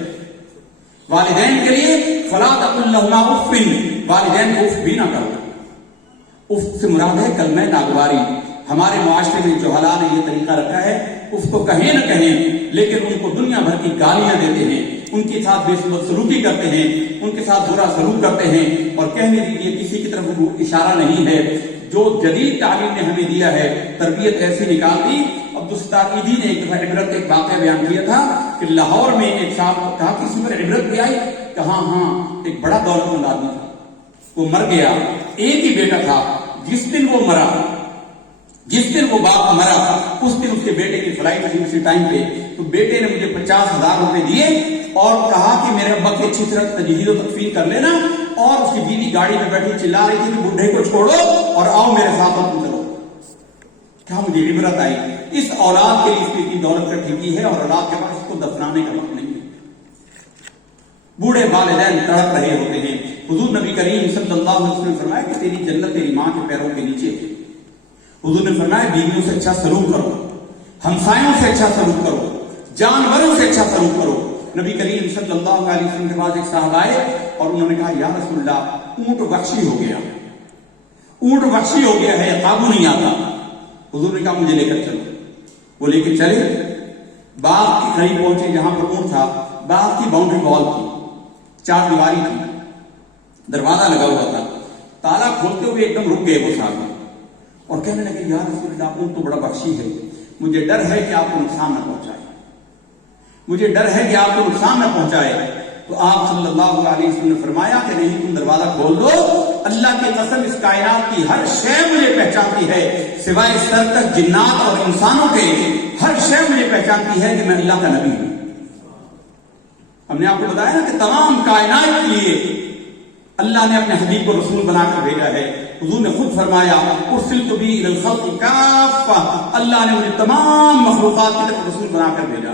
والدین کے لیے فلا تقل لهما اف، والدین کو اف بھی نہ کرو. اف سے مراد ہے کلمہ ناگواری. ہمارے معاشرے میں جو حلال نے یہ طریقہ رکھا ہے اف کو کہیں نہ کہیں، لیکن ان کو دنیا بھر کی گالیاں دیتے ہیں، ان کے ساتھ بے سلوکی کرتے ہیں، ان کے ساتھ برا سلوک کرتے ہیں. اور کہنے دیجیے کسی کی طرف اشارہ نہیں ہے. جو جدید تعلیم نے ہمیں دیا ہے تربیت ایسی نکال دی. عبدالستار ایدھی نے ایک دفعہ عبرت ایک واقعہ بیان کیا تھا کہ لاہور میں ایک صاحب کو کہا کہ اس پر عبرت بھی آئی، کہا ہاں ایک بڑا دولت مند آدمی تھا، وہ مر گیا، ایک ہی بیٹا تھا. جس دن وہ مرا، جس دن وہ باپ مرا اس دن اس کے بیٹے کی فلائٹ تھی اسی ٹائم پہ، تو بیٹے نے مجھے 50,000 روپے دیے اور کہا کہ میرے ابا کی اچھی طرح تجہیز و تکفین کر لینا. اور اس کی بیوی گاڑی میں بیٹھی چلا رہی تھی کہ بڈھے کو چھوڑو اور آؤ میرے ساتھ اور تم چلو. کیا مجھے عبرت آئی. اس اولاد کے لیے اس کی اتنی دولت کٹھی کی ہے اور اولاد کے پاس اس کو دفنانے کا وقت نہیں ہے. بوڑھے والدین تڑپ رہے ہوتے ہیں. حضور نبی کریم صلی اللہ علیہ وسلم نے فرمایا کہ تیری جنت تیری ماں کے پیروں کے نیچے ہے. حضور نے فرمایا بیویوں سے اچھا سلوک کرو، ہمسایوں سے اچھا سلوک کرو، جانوروں سے اچھا سلوک کرو. نبی کریم صلی اللہ علیہ وسلم کے پاس ایک صاحب آئے اور انہوں نے کہا یا رسول اللہ اونٹ وحشی ہو گیا، اونٹ وحشی ہو گیا ہے، قابو نہیں آتا. حضور نے کہا مجھے لے کر چلو. وہ لے کے چلے، باغ کے قریب پہنچے جہاں پر اونٹ تھا. باغ کی باؤنڈری وال تھی، 4 دیواری تھی، دروازہ لگا ہوا تھا. تالا کھولتے ہوئے ایک دم رک گئے وہ صاحب اور کہنے لگے یا رسول اللہ اونٹ تو بڑا وحشی ہے، مجھے ڈر ہے کہ آپ کو نقصان نہ پہنچائے، مجھے ڈر ہے کہ آپ کو نقصان نہ پہنچائے. تو آپ صلی اللہ علیہ وسلم نے فرمایا کہ نہیں تم دروازہ کھول دو، اللہ کی قسم اس کائنات کی ہر شے مجھے پہچانتی ہے سوائے سر تک جنات اور انسانوں کے، ہر شے مجھے پہچانتی ہے کہ میں اللہ کا نبی ہوں. ہم نے آپ کو بتایا نا کہ تمام کائنات کے لیے اللہ نے اپنے حبیب کو رسول بنا کر بھیجا ہے. حضور نے خود فرمایا ارسلت بی الی الخلق کافہ، اللہ نے مجھے تمام مخلوقات کی طرف رسول بنا کر بھیجا.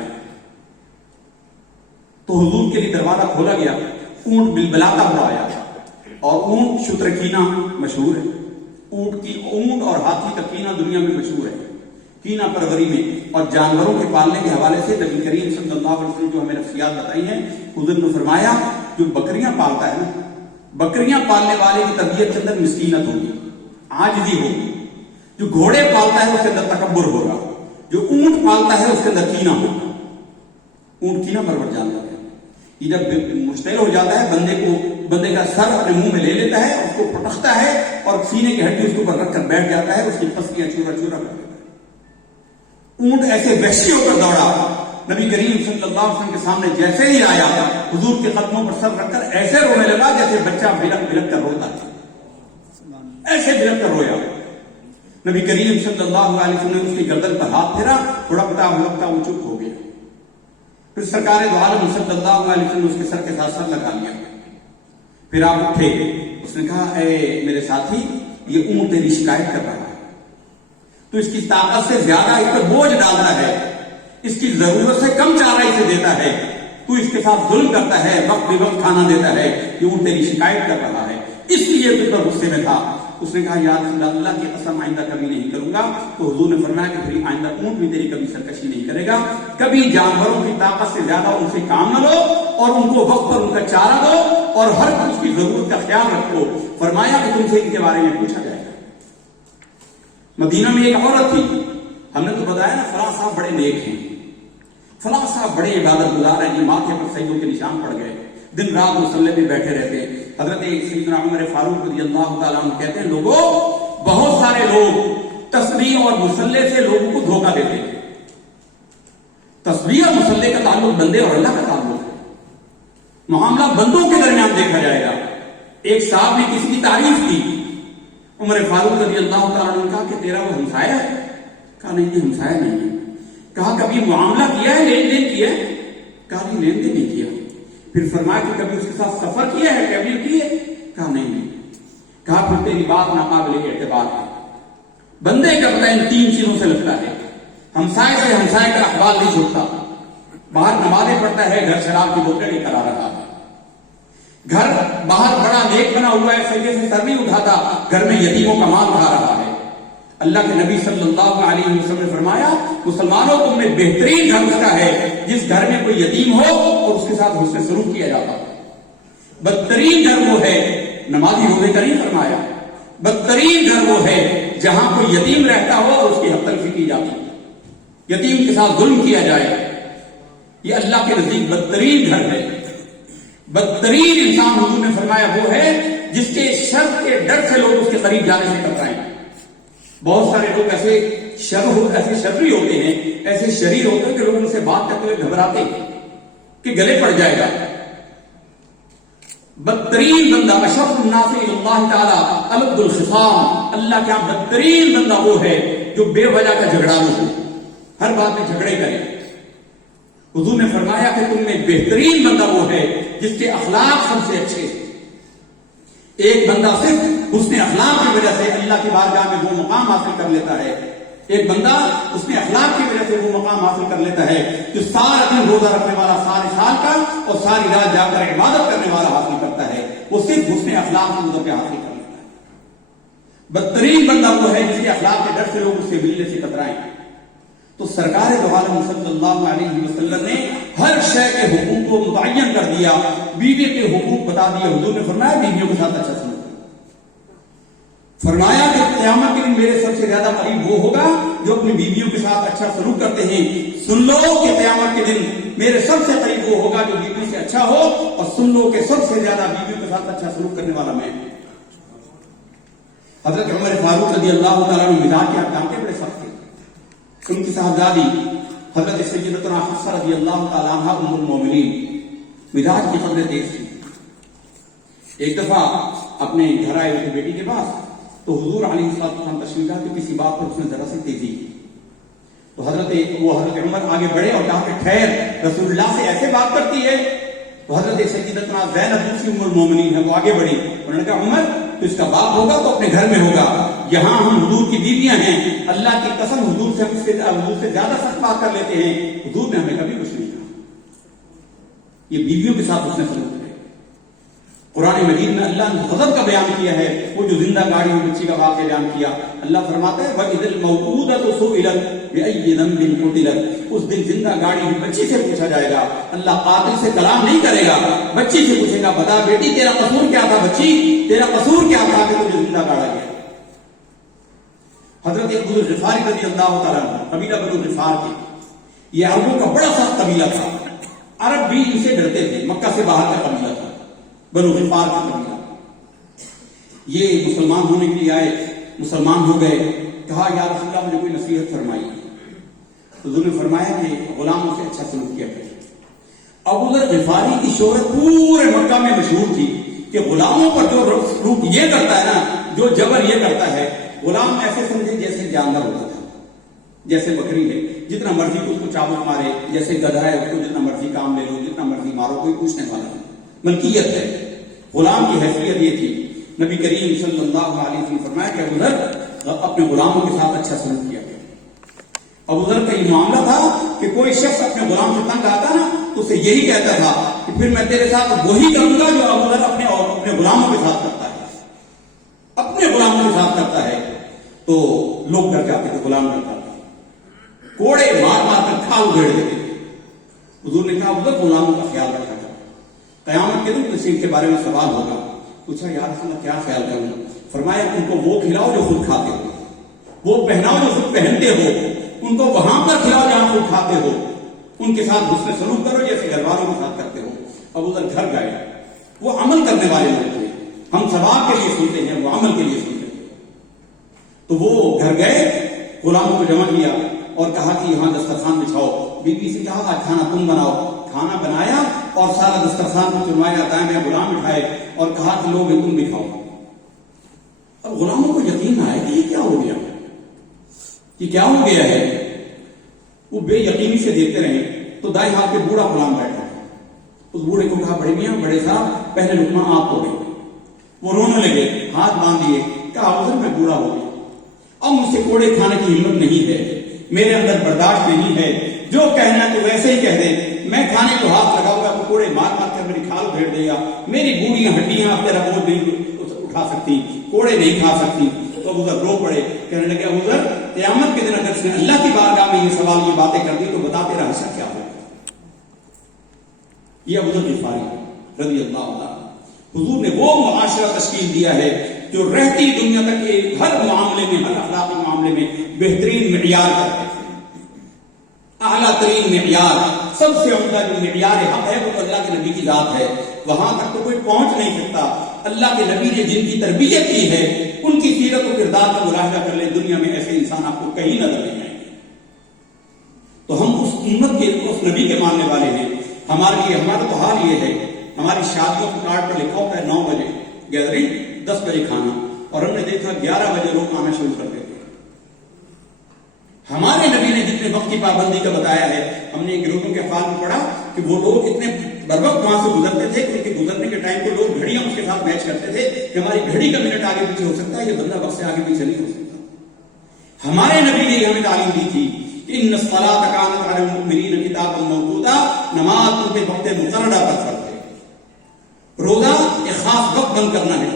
تو حضور کے لیے دروازہ کھولا گیا، اونٹ بلبلاتا ہوا آیا. اور اونٹ شترکینہ مشہور ہے، اونٹ اور ہاتھی کا کینہ دنیا میں مشہور ہے کینہ پروری میں اور جانوروں کے پالنے کے حوالے سے نبی کریم صلی اللہ علیہ وسلم جو ہمیں نفسیات بتائی ہیں، حضور نے فرمایا جو بکریاں پالتا ہے نا، بکریاں پالنے والے کی طبیعت کے اندر مسکینت ہوگی، عاجزی ہوگی. جو گھوڑے پالتا ہے اس کے اندر تکبر ہوگا. جو اونٹ پالتا ہے اس کے اندر کینہ ہوگا. اونٹ کینہ پرور جانور ہے. یہ جب مشتعل ہو جاتا ہے بندے کا سر اپنے منہ میں لے لیتا ہے، اس کو پٹکتا ہے اور سینے کی ہڈی اس کے اوپر رکھ کر بیٹھ جاتا ہے، اس کی پسلیاں چورا چورا کر دیتا ہے. اونٹ ایسے وحشی ہو کر دوڑا، نبی کریم صلی اللہ علیہ وسلم کے سامنے جیسے ہی آیا حضور کے قدموں پر سر رکھ کر ایسے رونے لگا جیسے بچہ بلک بلک کر روتا ہے. ایسے بلک کر رویا. نبی کریم صلی اللہ علیہ وسلم نے اس کی گردن پر ہاتھ پھیرا، ہڑکتا ہڑکتا وہ چپ ہو گیا. پھر سرکار دو عالم صلی اللہ علیہ وسلم نے اس کے سر کے ساتھ سر لگا لیا. پھر آپ اٹھے، اس نے کہا اے میرے ساتھی، یہ اونٹ تیری شکایت کر رہا ہے، تو اس کی طاقت سے زیادہ اس پر بوجھ ڈالتا ہے، اس کی ضرورت سے کم چارہ اسے دیتا ہے، تو اس کے ساتھ ظلم کرتا ہے، وقت بے وقت کھانا دیتا ہے، یہ اونٹ تیری شکایت کر رہا ہے، اس لیے تجھ پر غصے میں تھا. اس نے کہا یا رسول اللہ کی قسم آئندہ کبھی نہیں کروں گا. تو حضور نے فرمایا کہ پھر آئندہ اونٹ بھی تیری کبھی سرکشی نہیں کرے گا. کبھی جانوروں کی طاقت سے زیادہ ان سے کام نہ لو اور ان کو وقت پر ان کا چارہ دو اور ہر اس کی ضرورت کا خیال رکھو. فرمایا کہ تم سے ان کے بارے میں پوچھا جائے گا. مدینہ میں ایک عورت تھی، ہم نے تو بتایا نا فلاں صاحب بڑے نیک ہیں، فلاں صاحب بڑے عبادت گزار ہیں، یہ ماتھے پر سجدوں کے نشان پڑ گئے، دن رات مصلے پہ بیٹھے رہتے ہیں. حضرت سیدنا عمر فاروق رضی اللہ تعالیٰ عنہ کہتے ہیں لوگوں، بہت سارے لوگ تسبیح اور مصلے سے لوگوں کو دھوکہ دیتے ہیں. تسبیح اور مصلے کا تعلق بندے اور اللہ کا تعلق ہے. معاملہ بندوں کے درمیان دیکھا جائے گا. ایک صاحب نے کسی کی تعریف کی، عمر فاروق رضی اللہ تعالیٰ عنہ نے کہا کہ تیرا وہ ہمسایہ ہے؟ کہا نہیں یہ ہمسایہ نہیں ہے. کہا کبھی معاملہ کیا ہے، لین دین کیا ہے؟ کہا نہیں لین دین نہیں کیا. پھر فرمایا کہ کبھی اس کے ساتھ سفر کیا ہے، ٹریول کی ہے؟ کہا نہیں. کہا پھر تیری بات ناقابل اعتبار ہے. بندے کا پتہ ان تین چیزوں سے لگتا ہے. ہمسائے سے ہمسائے کا احوال نہیں چھوٹتا، باہر نمازیں پڑھتا ہے، گھر شراب کی بوتلیں لے کر آ رہا ہے، گھر باہر بڑا نیک بنا ہوا ہے، سجدے سے سر نہیں اٹھاتا، گھر میں یتیموں کا مال کھا رہا ہے. اللہ کے نبی صلی اللہ علیہ وسلم نے فرمایا مسلمانوں تم میں بہترین گھر اس کا ہے جس گھر میں کوئی یتیم ہو اور اس کے ساتھ حسن سلوک کیا جاتا ہے. بدترین گھر وہ ہے، نمازی ہونے کا نہیں فرمایا، بدترین گھر وہ ہے جہاں کوئی یتیم رہتا ہو اور اس کی حق تلفی کی جاتی ہے، یتیم کے ساتھ ظلم کیا جائے. یہ اللہ کے نزدیک بدترین گھر ہے. بدترین انسان حضور نے فرمایا وہ ہے جس کے شر کے ڈر سے لوگ اس کے قریب جانے سے کترائیں. بہت سارے لوگ ایسے شرری ہوتے ہیں، ایسے شریر ہوتے ہیں کہ لوگ ان سے بات کرتے ہوئے گھبراتے کہ گلے پڑ جائے گا. بدترین بندہ اشرف الناس الی اللہ تعالی الد الخصام، اللہ کے یہاں بدترین بندہ وہ ہے جو بے وجہ کا جھگڑالو ہو، ہر بات میں جھگڑے کرے. حضور نے فرمایا کہ تم میں بہترین بندہ وہ ہے جس کے اخلاق سب سے اچھے ہیں. ایک بندہ صرف حسن اخلاق کی وجہ سے اللہ کی بارگاہ میں وہ مقام حاصل کر لیتا ہے. ایک بندہ اس نے اخلاق کی وجہ سے وہ مقام حاصل کر لیتا ہے جو سارا دن روزہ رکھنے والا سارے سال کا اور ساری رات جا کر عبادت کرنے والا حاصل کرتا ہے، وہ صرف حسن اخلاق کی وجہ سے حاصل کر لیتا ہے. بدترین بندہ وہ ہے جس کے اخلاق کے ڈر سے لوگ اس سے ملنے سے کترائیں. تو سرکار دو عالم صلی اللہ علیہ وسلم نے ہر شے کے حقوق کو متعین کر دیا، بیوی کے حقوق بتا دیے. حضور نے فرمایا بیویوں کے ساتھ اچھا سلوک، فرمایا کہ قیامت کے دن میرے سب سے زیادہ قریب وہ ہوگا جو اپنی بیویوں کے ساتھ اچھا سلوک کرتے ہیں. سن لو کہ قیامت کے دن میرے سب سے قریب وہ ہوگا جو بیوی سے اچھا ہو، اور سن لو کہ سب سے زیادہ بیویوں کے ساتھ اچھا سلوک کرنے والا میں. حضرت عمر فاروق رضی اللہ تعالیٰ عنہ مزاج کے احکام کے بڑے سخت تھے. ان کی صاحبزادی حضرت سیدتنا حفصہ رضی اللہ تعالیٰ عنہ ام المومنین مزاج کی قدر تیز تھی. ایک دفعہ اپنے گھر آئے اس بیٹی کے پاس، تو حضور علیہ السلام تشریف لا تو کسی بات پر اس نے ذرا سی تیزی کی. تو حضرت عمر آگے بڑھے اور کہا کہ ٹھہر، رسول اللہ سے ایسے بات کرتی ہے. تو حضرت سیدتنا زینب دوسری ام المومنین ہے، وہ آگے بڑھی، انہوں نے کہا عمر تو اس کا باپ ہوگا تو اپنے گھر میں ہوگا، یہاں ہم حضور کی بیویاں ہیں، اللہ کی قسم حضور سے زیادہ سخت بات کر لیتے ہیں. حضور نے ہمیں کبھی کچھ نہیں کہا. یہ بیویوں کے ساتھ اس نے سلوک کرے. قرآن مجید میں اللہ نے غضب کا بیان کیا ہے، وہ جو زندہ گاڑی ہوئی بچی کا واقعہ بیان کیا، اللہ فرماتا ہے وَإِذَا الْمَوْءُودَةُ سُئِلَتْ بِأَيِّ ذَنبٍ قُتِلَتْ، اس دن زندہ گاڑی ہوئی بچی سے پوچھا جائے گا، اللہ قاتل سے کلام نہیں کرے گا، بچی سے پوچھے گا بتا بیٹی تیرا قصور کیا تھا، بچی تیرا قصور کیا تھا کہ تجھے زندہ گاڑا گیا۔ حضرت ابو غفاری رضی اللہ تعالیٰ عنہ قبیلہ بنو غفار کے، یہ عربوں کا بڑا سخت قبیلہ تھا، عرب بھی ان سے ڈرتے تھے، مکہ سے باہر کا قبیلہ تھا بنو غفار کا قبیلہ۔ یہ مسلمان ہونے کے لیے آئے، مسلمان ہو گئے، کہا یا رسول اللہ مجھے کوئی نصیحت فرمائی، تو حضور نے فرمایا کہ غلاموں سے اچھا سلوک کیا کرے۔ ابو ذر غفاری کی شہرت پورے مکہ میں مشہور تھی کہ غلاموں پر جو سلوک یہ کرتا ہے نا، جو جبر یہ کرتا ہے، غلام ایسے سمجھے جیسے جانور ہوتا تھا، جیسے بکری ہے، جتنا مرضی اس کو چابک مارے، جیسے گدھا ہے اس کو جتنا مرضی کام لے لو، جتنا مرضی مارو، کوئی پوچھنے والا نہیں، ملکیت ہے۔ غلام کی حیثیت یہ تھی۔ نبی کریم صلی اللہ علیہ وسلم فرمایا کہ ابو ذر اپنے غلاموں کے ساتھ اچھا سلوک کیا کرے۔ ابو ذر کا یہ معاملہ تھا کہ کوئی شخص اپنے غلام سے تنگ آتا نا تو اسے یہی کہتا تھا کہ پھر میں تیرے ساتھ وہی کروں گا جو ابو ذر اپنے غلاموں کے ساتھ کرتا ہے، اپنے غلاموں کے ساتھ کرتا ہے۔ تو لوگ ڈر جاتے تھے، غلام ڈرتا تھا، کوڑے مار مار کر کھال ادھیڑ دیتے تھے۔ حضور نے کہا ابو ذر غلاموں کا خیال رکھا کرو، قیامت کے دن کسی کے بارے میں سوال ہوگا۔ پوچھا یا رسول اللہ کیا خیال کروں؟ فرمایا ان کو وہ کھلاؤ جو خود کھاتے ہو، وہ پہناؤ جو خود پہنتے ہو، ان کو وہاں پر کھلاؤ جہاں خود کھاتے ہو، ان کے ساتھ حسن سلوک کرو جیسے گھر والوں کے ساتھ کرتے ہو۔ ابو ذر گھر گئے، وہ عمل کرنے والے لوگ تھے، ہم ثواب کے لیے سنتے ہیں، وہ عمل کے لیے سنتے ہیں۔ تو وہ گھر گئے، غلاموں کو جمع کیا اور کہا کہ یہاں دسترخوان بچھاؤ۔ بی بی سے کہا آج کھانا تم بناؤ۔ کھانا بنایا اور سارا دسترخوان کو چروایا، دائیں میں غلام بٹھائے اور کہا کہ لوگ تم بھی کھاؤ۔ اب غلاموں کو یقین آئے کہ یہ کیا ہو گیا، یہ کیا ہو گیا ہے۔ وہ بے یقینی سے دیکھتے رہے تو دائیں ہاتھ پہ بوڑھا غلام بیٹھا ہے۔ اس بوڑھے کو کہا بڑے میاں بڑے صاحب پہلے لقمہ آپ ہو گئے۔ وہ رونے لگے، ہاتھ باندھ دیے، کہا ابو ذر میں بوڑھا ہو گیا، اب مجھ سے کوڑے کھانے کی ہمت نہیں ہے، میرے اندر برداشت نہیں ہے، جو کہنا ہے تو ویسے ہی کہہ دے، میں کھانے کو ہاتھ لگاؤں گا تو کوڑے مار مار کر میری کھال پھیر دے گا، میری بوڑھی ہڈیاں آپ تیرا بوجھ نہیں اٹھا سکتی، کوڑے نہیں کھا سکتی۔ تو ابو ذر رو پڑے، کہنے لگے ابو ذر قیامت کے دن اگر اس نے اللہ کی بارگاہ میں یہ سوال یہ باتیں کر دی تو بتا تیرا حصہ کیا ہوگا۔ یہ ابو ذر غفاری رضی اللہ عنہ، حضور نے وہ معاشرہ تشکیل دیا ہے جو رہتی دنیا تک کے ہر معاملے میں، ہر اخلاقی معاملے میں بہترین معیار کرتے ہیں، اعلیٰ ترین معیار، سب سے عمدہ جو معیار حق ہے وہ تو اللہ کے نبی کی ذات ہے، وہاں تک تو کوئی پہنچ نہیں سکتا۔ اللہ کے نبی نے جن کی تربیت کی ہے ان کی سیرت و کردار کا ملاحظہ کر لیں، دنیا میں ایسے انسان آپ کو کہیں نظر نہیں آئیں گے۔ تو ہم اس امت کے، اس نبی کے ماننے والے ہیں۔ ہمارا تو حال یہ ہے، ہماری شادیوں کے کارڈ پر لکھا ہوتا ہے 9 بجے گیدرنگ، 10 بجے کھانا، اور ہم نے دیکھا 11 بجے لوگ آنا شروع کر دیتے ہیں۔ ہمارے نبی نے جتنے وقت کی پابندی کا بتایا ہے، ہم نے گروہوں کے افعال میں پڑھا کہ وہ لوگ اتنے بر وقت وہاں سے گزرتے تھے کہ ان کے گزرنے کے ٹائم کو لوگ گھڑیاں اس کے ساتھ میچ کرتے تھے کہ ہماری گھڑی کا منٹ آگے پیچھے ہو سکتا ہے، یہ بندہ وقت سے آگے پیچھے نہیں ہو سکتا۔ ہمارے نبی نے ہمیں تعلیم دی تھی کہ ان الصلاۃ کانت علی المؤمنین کتابا موقوتا، نماز ان پہ وقت مقررہ پر فرض ہے۔ روزہ ایک خاص وقت بند کرنا ہے،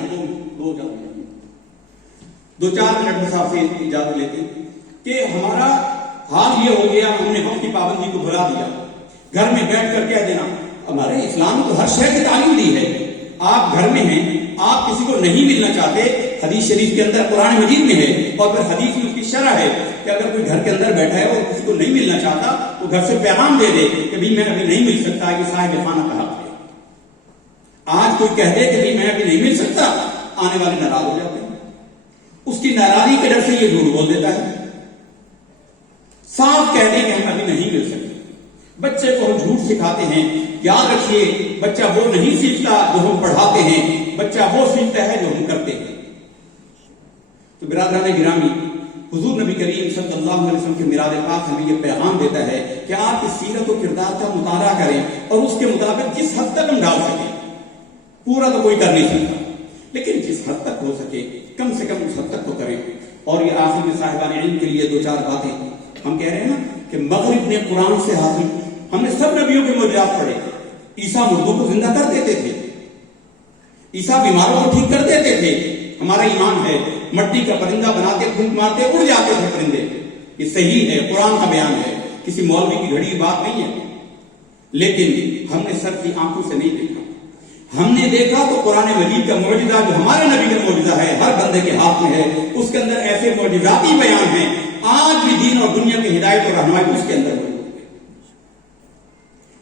دو چار منٹ مسافر اجازت لیتے کہ ہمارا حال یہ ہو گیا، ہم نے وقت کی پابندی کو بھلا دیا، گھر میں بیٹھ کر کہہ دینا۔ ہمارے اسلام نے تو ہر شے کی تعلیم دی ہے۔ آپ گھر میں ہیں، آپ کسی کو نہیں ملنا چاہتے، حدیث شریف کے اندر قرآن مجید میں ہے اور پھر حدیث میں اس کی شرح ہے کہ اگر کوئی گھر کے اندر بیٹھا ہے اور کسی کو نہیں ملنا چاہتا تو گھر سے پیغام دے دے کہ بھائی میں ابھی نہیں مل سکتا، یہ صاحب خانہ کا حق ہے۔ آج کوئی کہہ دے کہ بھائی میں ابھی نہیں مل سکتا، آنے والے ناراض ہو جاتے ہیں، اس کی ناراضی کے ڈر سے یہ جھوٹ بول دیتا ہے، صاف کہہ دیں کہ ہم ابھی نہیں مل سکتے۔ بچے کو ہم جھوٹ سکھاتے ہیں، یاد رکھیے بچہ وہ نہیں سیکھتا جو ہم پڑھاتے ہیں، بچہ وہ سیکھتا ہے جو ہم کرتے ہیں۔ تو برادران گرامی، حضور نبی کریم صلی اللہ علیہ وسلم کے میراث پاک ہمیں یہ پیغام دیتا ہے کہ آپ کی سیرت و کردار کا مطالعہ کریں اور اس کے مطابق جس حد تک ہم ڈال سکیں، پورا تو کوئی کر نہیں سکتا لیکن جس حد تک ہو سکے کم سے کم اس حد تک تو کریں۔ اور یہ آخر میں صاحبان علم کے لیے 2-4 باتیں ہم کہہ رہے ہیں نا کہ مغرب نے قرآن سے حاصل، ہم نے سب نبیوں کے معجزات پڑھے، عیسیٰ مردوں کو زندہ کر دیتے تھے، عیسیٰ بیماروں کو ٹھیک کر دیتے تھے، ہمارا ایمان ہے، مٹی کا پرندہ بناتے پھونک مارتے اڑ جاتے تھے پرندے، یہ صحیح ہے، قرآن کا بیان ہے، کسی مولوی کی گھڑی بات نہیں ہے۔ لیکن ہم نے سر کی آنکھوں سے نہیں دیکھا، ہم نے دیکھا تو قرآن مجید کا معجزہ جو ہمارے نبی کا معجزہ ہے، ہر بندے کے ہاتھ میں ہے، اس کے اندر ایسے معجزاتی بیان ہیں، آج بھی دین اور دنیا کی ہدایت اور رہنمائی اس کے اندر ہے۔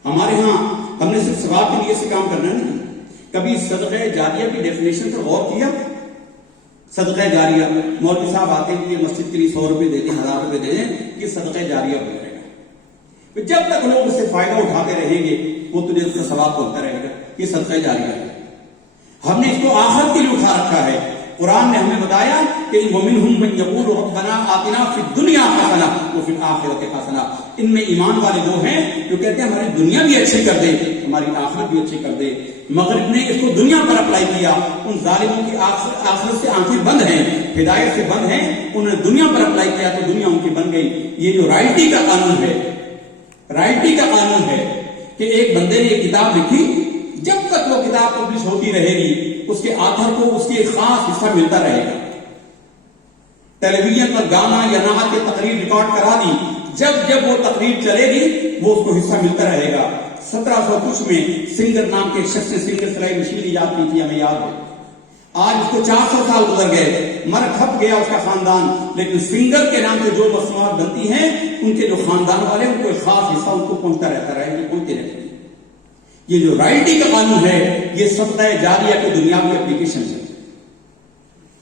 ہمارے ہاں ہم نے صرف ثواب کے لیے سے کام کرنا نہیں، کبھی صدقہ جاریہ کی ڈیفینیشن پر غور کیا؟ صدقہ جاریہ، مولوی صاحب آتے ہیں کہ مسجد کے لیے 100 روپے دے دیں، 1000 روپے دے دیں، یہ صدقہ جاریہ ہو جائے گا، جب تک لوگ اس سے فائدہ اٹھاتے رہیں گے وہ تجھے اس کا ثواب پہنچتا رہے گا، یہ صدقہ جاریہ ہے۔ ہم نے اس کو آخرت کے لیے اٹھا رکھا ہے، قرآن نے ہمیں بتایا کہ وَمِنْهُمْ مَنْ يَقُولُ رَبَّنَا آتِنَا فِي الدُّنْيَا حَسَنَةً وَفِي الْآخِرَةِ حَسَنَةً، ان میں ایمان والے وہ ہیں جو کہتے ہیں ہماری دنیا بھی اچھی کر دے، ہماری آخرت بھی اچھی کر دے۔ مغرب نے اس کو دنیا پر اپلائی کیا، ان ظالموں کی آخرت سے آنکھیں بند ہیں، ہدایت سے بند ہیں، انہوں نے دنیا پر اپلائی کیا تو دنیا ان کی بن گئی۔ یہ جو رائلٹی کا قانون ہے، رائلٹی کا قانون ہے کہ ایک بندے نے ایک کتاب لکھی، جب تک وہ کتاب پبلش ہوتی رہے گی اس کے آتھر کو اس کی ایک خاص حصہ ملتا رہے گا۔ ٹیلی ویژن پر گانا یا نعت کی تقریر ریکارڈ کرا دی، جب وہ تقریر چلے گی وہ اس کو حصہ ملتا رہے گا۔ 1700 کچھ میں سنگر نام کے ایک شخص نے سنگر سلائی مشین ایجاد کی تھی، ہمیں یاد ہے۔ آج اس کو 400 سال گزر گئے، مر کھپ گیا اس کا خاندان، لیکن سنگر کے نام سے جو مصنوعات بنتی ہیں ان کے جو خاندان والے ان کو ایک خاص حصہ ان کو پہنچتا رہتا ہے، پہنچتے رہتے ہیں۔ یہ جو رائلٹی کا قانون ہے یہ صدقہ جاریہ کی دنیاوی اپلیکیشن ہے،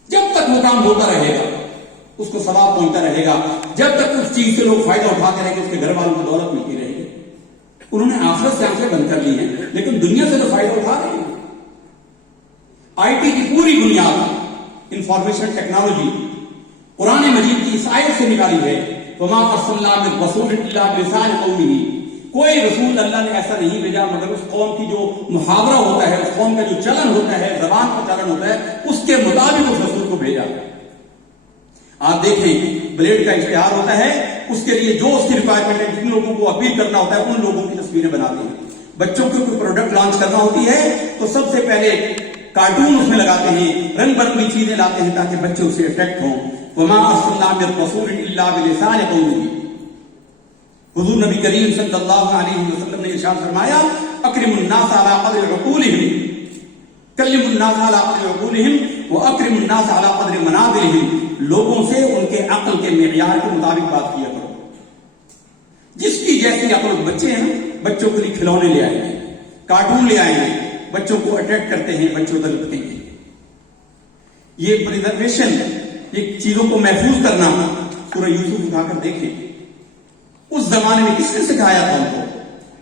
جب تک وہ کام ہوتا رہے گا اس کو ثواب پہنچتا رہے گا، جب تک اس چیز سے لوگ فائدہ اٹھاتے رہیں گے اس کے گھر والوں کو دولت ملتی رہے گی۔ انہوں نے آخرت سے آنکھیں بند کر لی ہیں لیکن دنیا سے تو فائدہ اٹھا رہے ہیں۔ آئی ٹی کی پوری بنیاد انفارمیشن ٹیکنالوجی قرآن مجید کی اس آیت سے نکالی ہے، وَمَا أَرْسَلْنَا مِن رَّسُولٍ إِلَّا بِلِسَانِ قَوْمِهِ، کوئی رسول اللہ نے ایسا نہیں بھیجا مگر اس قوم کی جو محاورہ ہوتا ہے، اس قوم کا جو چلن ہوتا ہے، زبان کا چلن ہوتا ہے، اس کے مطابق اس رسول کو بھیجا۔ آپ دیکھیں بلیڈ کا اشتہار ہوتا ہے، اس کے لیے جو اس کی ریکوائرمنٹ ہے، جن لوگوں کو اپیل کرنا ہوتا ہے ان لوگوں کی تصویریں بناتے ہیں۔ بچوں کو کوئی پروڈکٹ لانچ کرنا ہوتی ہے تو سب سے پہلے کارٹون اس میں لگاتے ہیں، رنگ برنگی چیزیں لاتے ہیں تاکہ بچے اسے اٹریکٹ ہوں۔ وَمَا أَرْسَلْنَا مِن رَّسُولٍ إِلَّا بِلِسَانِ قَوْمِهِ، حضور نبی کریم صلی اللہ علیہ وسلم نے ارشاد فرمایا، اکرم الناس علی قدر عقولہم، کلم الناس علی قدر عقولہم واکرم الناس علی قدر منازلہم، لوگوں سے ان کے عقل کے معیار کے مطابق بات کیا کرو۔ جس کی جیسی عقل، بچے ہیں بچوں کے لیے کھلونے لے آئیں گے، کارٹون لے آئیں گے، بچوں کو اٹریکٹ کرتے ہیں، بچوں تک رکھتے ہیں۔ یہ پریزرویشن، یہ چیزوں کو محفوظ کرنا، سورہ یوسف اٹھا کر دیکھیں، اس زمانے میں کس نے سکھایا تھا ان کو؟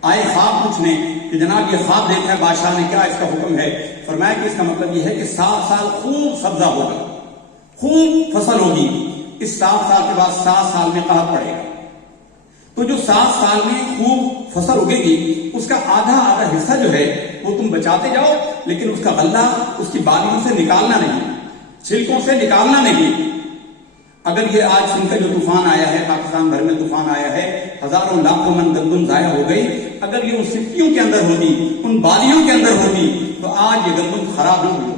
آئے خواب پوچھنے کہ جناب یہ خواب دیکھا ہے بادشاہ نے، کیا اس کا حکم ہے؟ فرمایا کہ اس کا مطلب یہ ہے کہ 7 سال خوب سبزہ ہوگا، خوب فصل ہوگی، اس 7 سال کے بعد 7 سال میں قحط پڑے گا۔ تو جو 7 سال میں خوب فصل اگے گی اس کا آدھا حصہ جو ہے وہ تم بچاتے جاؤ، لیکن اس کا غلہ اس کی بالیوں سے نکالنا نہیں، چھلکوں سے نکالنا نہیں۔ اگر یہ آج سن کر جو طوفان آیا ہے، پاکستان بھر میں طوفان آیا ہے، ہزاروں لاکھوں من گندم ضائع ہو گئی، اگر یہ ان سکیوں کے اندر ہوتی، ان بالیوں کے اندر ہوتی تو آج یہ گندم خراب نہیں ہوئی۔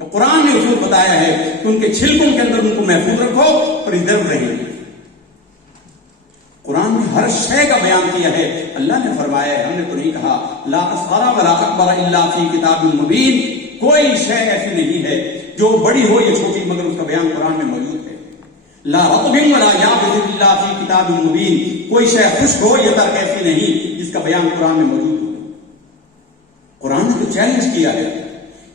تو قرآن نے اصول بتایا ہے کہ ان کے چھلکوں کے اندر ان کو محفوظ رکھو، پرزرو رہیں۔ قرآن نے ہر شے کا بیان کیا ہے، اللہ نے فرمایا ہے، ہم نے تو نہیں کہا لا اصغر ولا اکبر الا فی کتاب مبین، کوئی شے ایسی نہیں ہے جو بڑی ہو یا چھوٹی مگر اس کا بیان قرآن میں موجود ہے۔ لا رطب ولا یابس الا فی کتاب مبین، کوئی شے خشک ہو یا ترک ایسی نہیں جس کا بیان قرآن میں موجود ہو۔ قرآن نے تو چیلنج کیا ہے،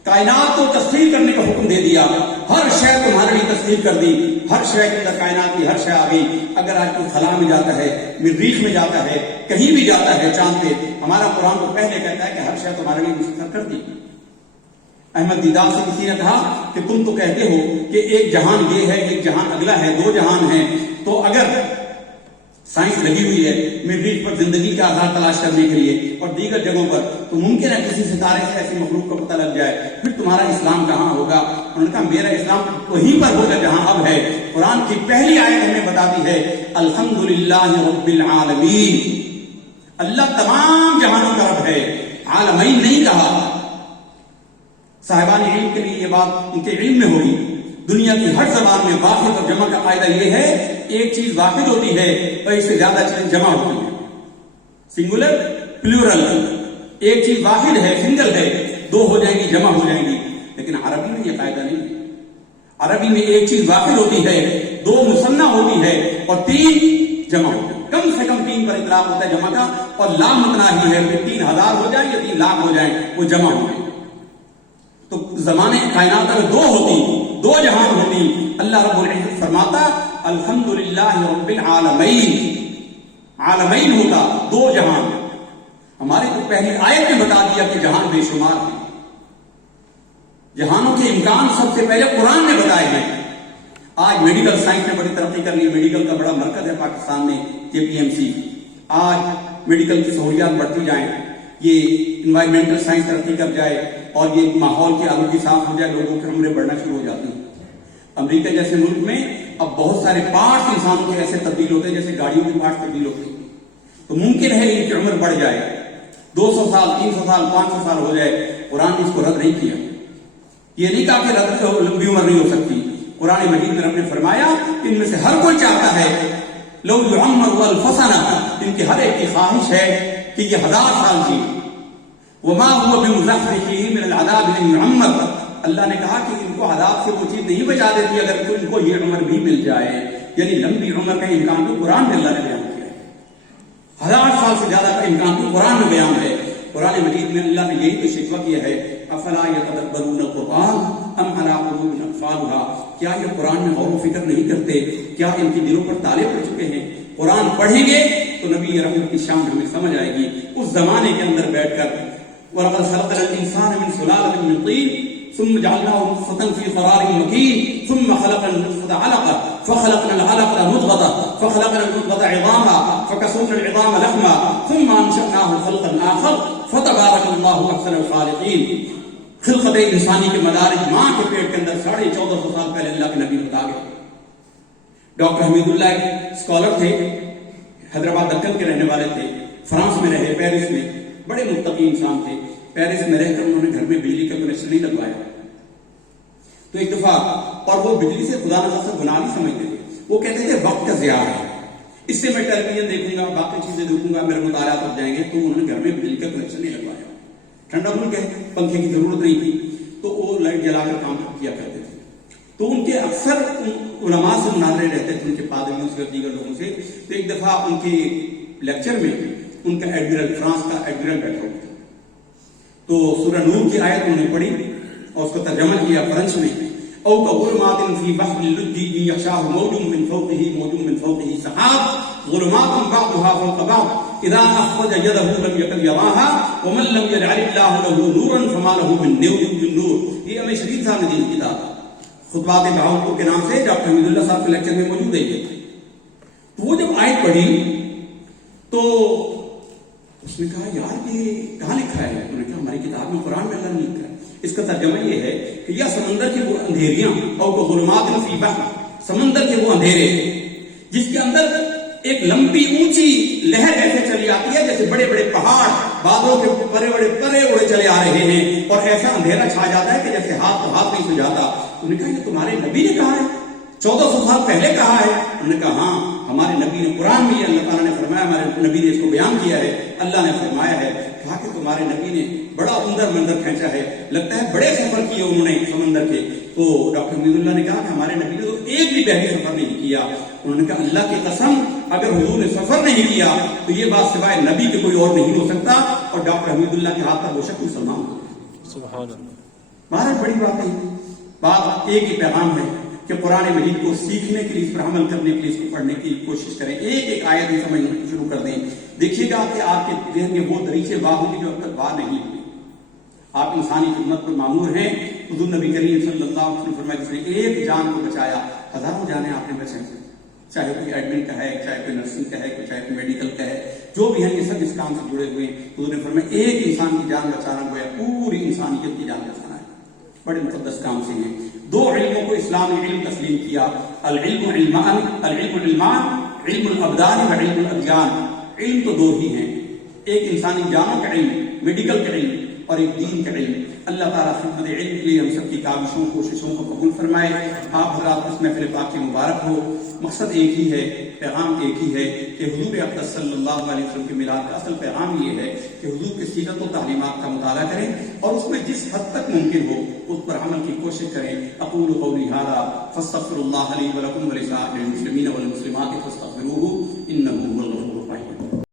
کائنات کو تسخیر کرنے کا حکم دے دیا، ہر شے تمہارے لیے تسخیر کر دی، ہر شے کے اندر کائنات کی ہر شے آ گئی۔ اگر آج کوئی خلا میں جاتا ہے، مریخ میں جاتا ہے، کہیں بھی جاتا ہے چاند پہ، ہمارا قرآن تو پہلے کہتا ہے کہ ہر شے تمہارے لیے مسخر کر دی۔ احمد دیدار سے کسی نے کہا کہ تم تو کہتے ہو کہ ایک جہان یہ ہے، ایک جہان اگلا ہے، 2 جہان ہیں، تو اگر سائنس لگی ہوئی ہے مریخ پر زندگی کا آدھار تلاش کرنے کے لیے اور دیگر جگہوں پر، تو ممکن ہے کسی ستارے سے ایسی مخلوق کا پتہ لگ جائے، پھر تمہارا اسلام کہاں ہوگا؟ انہوں نے کہا میرا اسلام وہیں پر ہوگا جہاں اب ہے۔ قرآن کی پہلی آیت ہمیں بتاتی ہے الحمدللہ رب العالمین، اللہ تمام جہانوں کا رب ہے، عالمین نہیں کہا، صاحبان علم کے لیے یہ بات ان کے علم میں ہوگی. دنیا کی ہر زبان میں واحد اور جمع کا قاعدہ یہ ہے، ایک چیز واحد ہوتی ہے اور اس سے زیادہ چیزیں جمع ہوتی ہیں. سنگولر پلورل، ایک چیز واحد ہے، سنگل ہے، دو ہو جائیں گی، جمع ہو جائیں گی. لیکن عربی میں یہ قاعدہ نہیں ہے. عربی میں ایک چیز واحد ہوتی ہے، دو مثنیٰ ہوتی ہے اور تین جمع ہوتی ہے. کم سے کم تین پر اطلاق ہوتا ہے جمع کا، اور لام اتنا ہی ہے کہ 3000 ہو جائیں یا 3 لاکھ ہو جائیں وہ جمع ہو جائیں. تو زمانے کائنات میں دو ہوتی، دو جہان ہوتی. اللہ رب العزت فرماتا الحمدللہ رب العالمین. عالمین ہوتا دو جہان. ہماری تو پہلی آیت نے بتا دیا کہ جہان بے شمار ہیں. جہانوں کے امکان سب سے پہلے قرآن نے بتائے ہیں. آج میڈیکل سائنس نے بڑی ترقی کر لی. میڈیکل کا بڑا مرکز ہے پاکستان میں JPMC. آج میڈیکل کی سہولیات بڑھتی جائیں، یہ انوائرمنٹل سائنس ترقی کر جائے اور یہ ماحول کی آلودگی صاف ہو جائے، لوگوں کی عمریں بڑھنا شروع ہو جاتی ہیں. امریکہ جیسے ملک میں اب بہت سارے پارٹس انسانوں کے ایسے تبدیل ہوتے ہیں جیسے گاڑیوں کے پارٹس تبدیل ہوتے ہیں. تو ممکن ہے ان کی عمر بڑھ جائے، 200 سال 300 سال 500 سال ہو جائے. قرآن نے اس کو رد نہیں کیا. یہ نہیں کہا کہ لمبی عمر نہیں ہو سکتی. قرآن مجید میں رب نے فرمایا کہ ان میں سے ہر کوئی چاہتا ہے لو یعمر الف سنہ، ان کے ہر ایک کی خواہش ہے کہ یہ 1000 سال جیے. وما هو بمزحزحه من العذاب ان يعمر. اللہ نے کہا کہ ان کو عذاب سے وہ چیز نہیں بچا دیتی اگر ان کو یہ عمر بھی مل جائے. یعنی لمبی عمر کا امکان تو قرآن میں اللہ نے بیان کیا ہے. 1000 سال سے زیادہ کا امکان تو قرآن میں بیان ہے. قرآن مجید میں اللہ نے یہی تو شکوہ کیا ہے افلا یتدبرون القرآن ام علی قلوب اقفالها. کیا یہ قرآن میں غور و فکر نہیں کرتے؟ کیا ان کے دلوں پر تالے پڑ چکے ہیں؟ قرآن پڑھیں گے تو نبی رحمت کی شان ہمیں سمجھ آئے گی. اس زمانے کے اندر بیٹھ کر وَلَقَدْ خَلَقْنَا الْإِنسَانَ مِنْ سُلَالَةٍ مِنْ طِينٍ ثُمَّ جَعَلْنَاهُ نُطْفَةً فِي قَرَارٍ مَكِينٍ ثُمَّ خَلَقْنَا النُّطْفَةَ عَلَقَةً فَخَلَقْنَا الْعَلَقَةَ مُضْغَةً فَخَلَقْنَا الْمُضْغَةَ عِظَامًا فَكَسَوْنَا الْعِظَامَ لَحْمًا ثُمَّ أَنشَأْنَاهُ خَلْقًا آخَرَ فَتَبَارَكَ اللَّهُ أَحْسَنُ الْخَالِقِينَ. خلقت انسانی کے مدارج ماں کے پیٹ کے اندر 1450 سال پہلے اللہ کے نبی بتا گئے. ڈاکٹر حمید اللہ ایک اسکالر تھے، حیدرآباد دکن کے رہنے والے تھے. فرانس میں رہے، پیرس میں، بڑے متقی انسان تھے. پیرس میں رہ کر انہوں نے گھر میں بجلی کا کنیکشن نہیں لگوایا. تو ایک دفعہ، اور وہ بجلی سے خدا نخواستہ گناہ نہیں سمجھتے تھے. وہ کہتے تھے وقت کا ضیاع ہے، اس سے میں ٹیلی ویژن دیکھوں گا، باقی چیزیں دیکھوں گا، میرے مطالعات ہو جائیں گے. تو انہوں نے گھر میں بجلی کا کنیکشن نہیں لگوایا. ٹھنڈا ملک ہے، پنکھے کی ضرورت نہیں تھی، تو وہ لائٹ جلا کر کام کیا کرتے تھے. تو ان کے اکثر علماء سے مناظرے رہتے تھے، ان کے پادریوں سے اور دیگر لوگوں سے. تو ایک دفعہ ان کے لیکچر میں ان کا ایڈمرل، فرانس کا ایڈمرل بیٹھا ہوا تھا. تو سورہ نور کی آیت انہوں نے پڑھی اور اس کو ترجمہ کیا فرانس میں. او کظلمات فی بحر اللجی یغشاہ موج من فوقہ سحاب ظلمات بعضها فوق بعض اذا اخرج يده لم يكن يراها ومن لم يجعل الله له نورا فما له من نور. یہ ہمیں شدید صاحب نے دی کتاب خطبات بہاولپور کے نام سے ڈاکٹر حمید اللہ صاحب کے لیکچر میں موجود ہے. تو وہ جب آیت پڑھی تو اس نے کہا یار یہ کہاں لکھا ہے؟ انہوں نے کہا ہماری کتاب میں قرآن میں اللہ نے لکھا ہے. اس کا ترجمہ یہ ہے کہ یا سمندر کی وہ اندھیریاں اور ظلمات فی بحر، سمندر کے وہ اندھیرے جس کے اندر ایک لمبی اونچی لہر ایسے چلی آتی ہے جیسے بڑے بڑے پہاڑ بادلوں کے پرے اڑے چلے آ رہے ہیں اور ایسا اندھیرا چھا جاتا ہے کہ جیسے ہاتھ تو ہاتھ نہیں سجاتا. انہوں نے کہا یہ تمہارے نبی نے کہا ہے، 1400 سال پہلے کہا ہے. انہوں نے کہا ہاں ہمارے نبی نے قرآن میں اللہ تعالیٰ نے فرمایا، ہمارے نبی نے اس کو بیان کیا ہے. اللہ نے فرمایا ہے، کہا کہ تمہارے نبی نے بڑا عمدہ منظر کھینچا ہے، لگتا ہے بڑے سفر کیے انہوں نے سمندر کے. تو ڈاکٹر حمید اللہ نے کہا کہ ہمارے نبی نے تو ایک بھی بحری سفر نہیں کیا. انہوں نے کہا اللہ کی قسم اگر حضور نے سفر نہیں کیا تو یہ بات سوائے نبی کے کوئی اور نہیں ہو سکتا. اور ڈاکٹر حمید اللہ کے ہاتھ پر وہ شخص مسلمان ہو. سبحان اللہ. مہارا بڑی بات نہیں، بات ایک ہی پیغام ہے کہ قرآن مجید کو سیکھنے کے لیے، اس پر عمل کرنے کے لیے، اس کو پڑھنے کی کوشش کریں. ایک ایک آیت ہی سمجھنا شروع کر دیں. دیکھیے گا کہ آپ کے ذہن میں وہ دریچے واہ ہوں گے جو اب تک واہ نہیں ہوئی. آپ انسانی خدمت پر معمور ہیں. حضور نبی کریم صلی اللہ علیہ وسلم فرمایا جس نے ایک جان کو بچایا ہزاروں جانیں آپ نے بچائی. چاہے کوئی ایڈمن کا ہے، چاہے کوئی نرسنگ کا ہے، چاہے کوئی میڈیکل کا ہے، جو بھی ہیں یہ سب اس کام سے جڑے ہوئے ہیں. حضور نے فرمایا ایک انسان کی جان بچانا گویا پوری انسانیت کی جان بچانا ہے. بڑے مقدس کام سے ہیں. دو علموں کو اسلام نے علم تسلیم کیا، العلم علمان، علم الابدان و علم الادیان. علم تو دو ہی ہیں، ایک انسانی جانوں کا علم، میڈیکل کا علم، اور ایک دین کا علم. اللہ تعالیٰ خدمت علم کے لیے ہم سب کی کاوشوں کوششوں کو قبول فرمائے. آپ حضرات اس محفل پاک کی مبارک ہو. مقصد ایک ہی ہے, پیغام ایک ہی ہے کہ حضور اقدس صلی اللہ علیہ وسلم کے میلاد کا اصل پیغام یہ ہے کہ حضور کی سیرت و تعلیمات کا مطالعہ کریں اور اس میں جس حد تک ممکن ہو اس پر عمل کی کوشش کریں. اقول قولی ھذا فاستغفر اللہ لی ولکم ولسائر المسلمین والمسلمات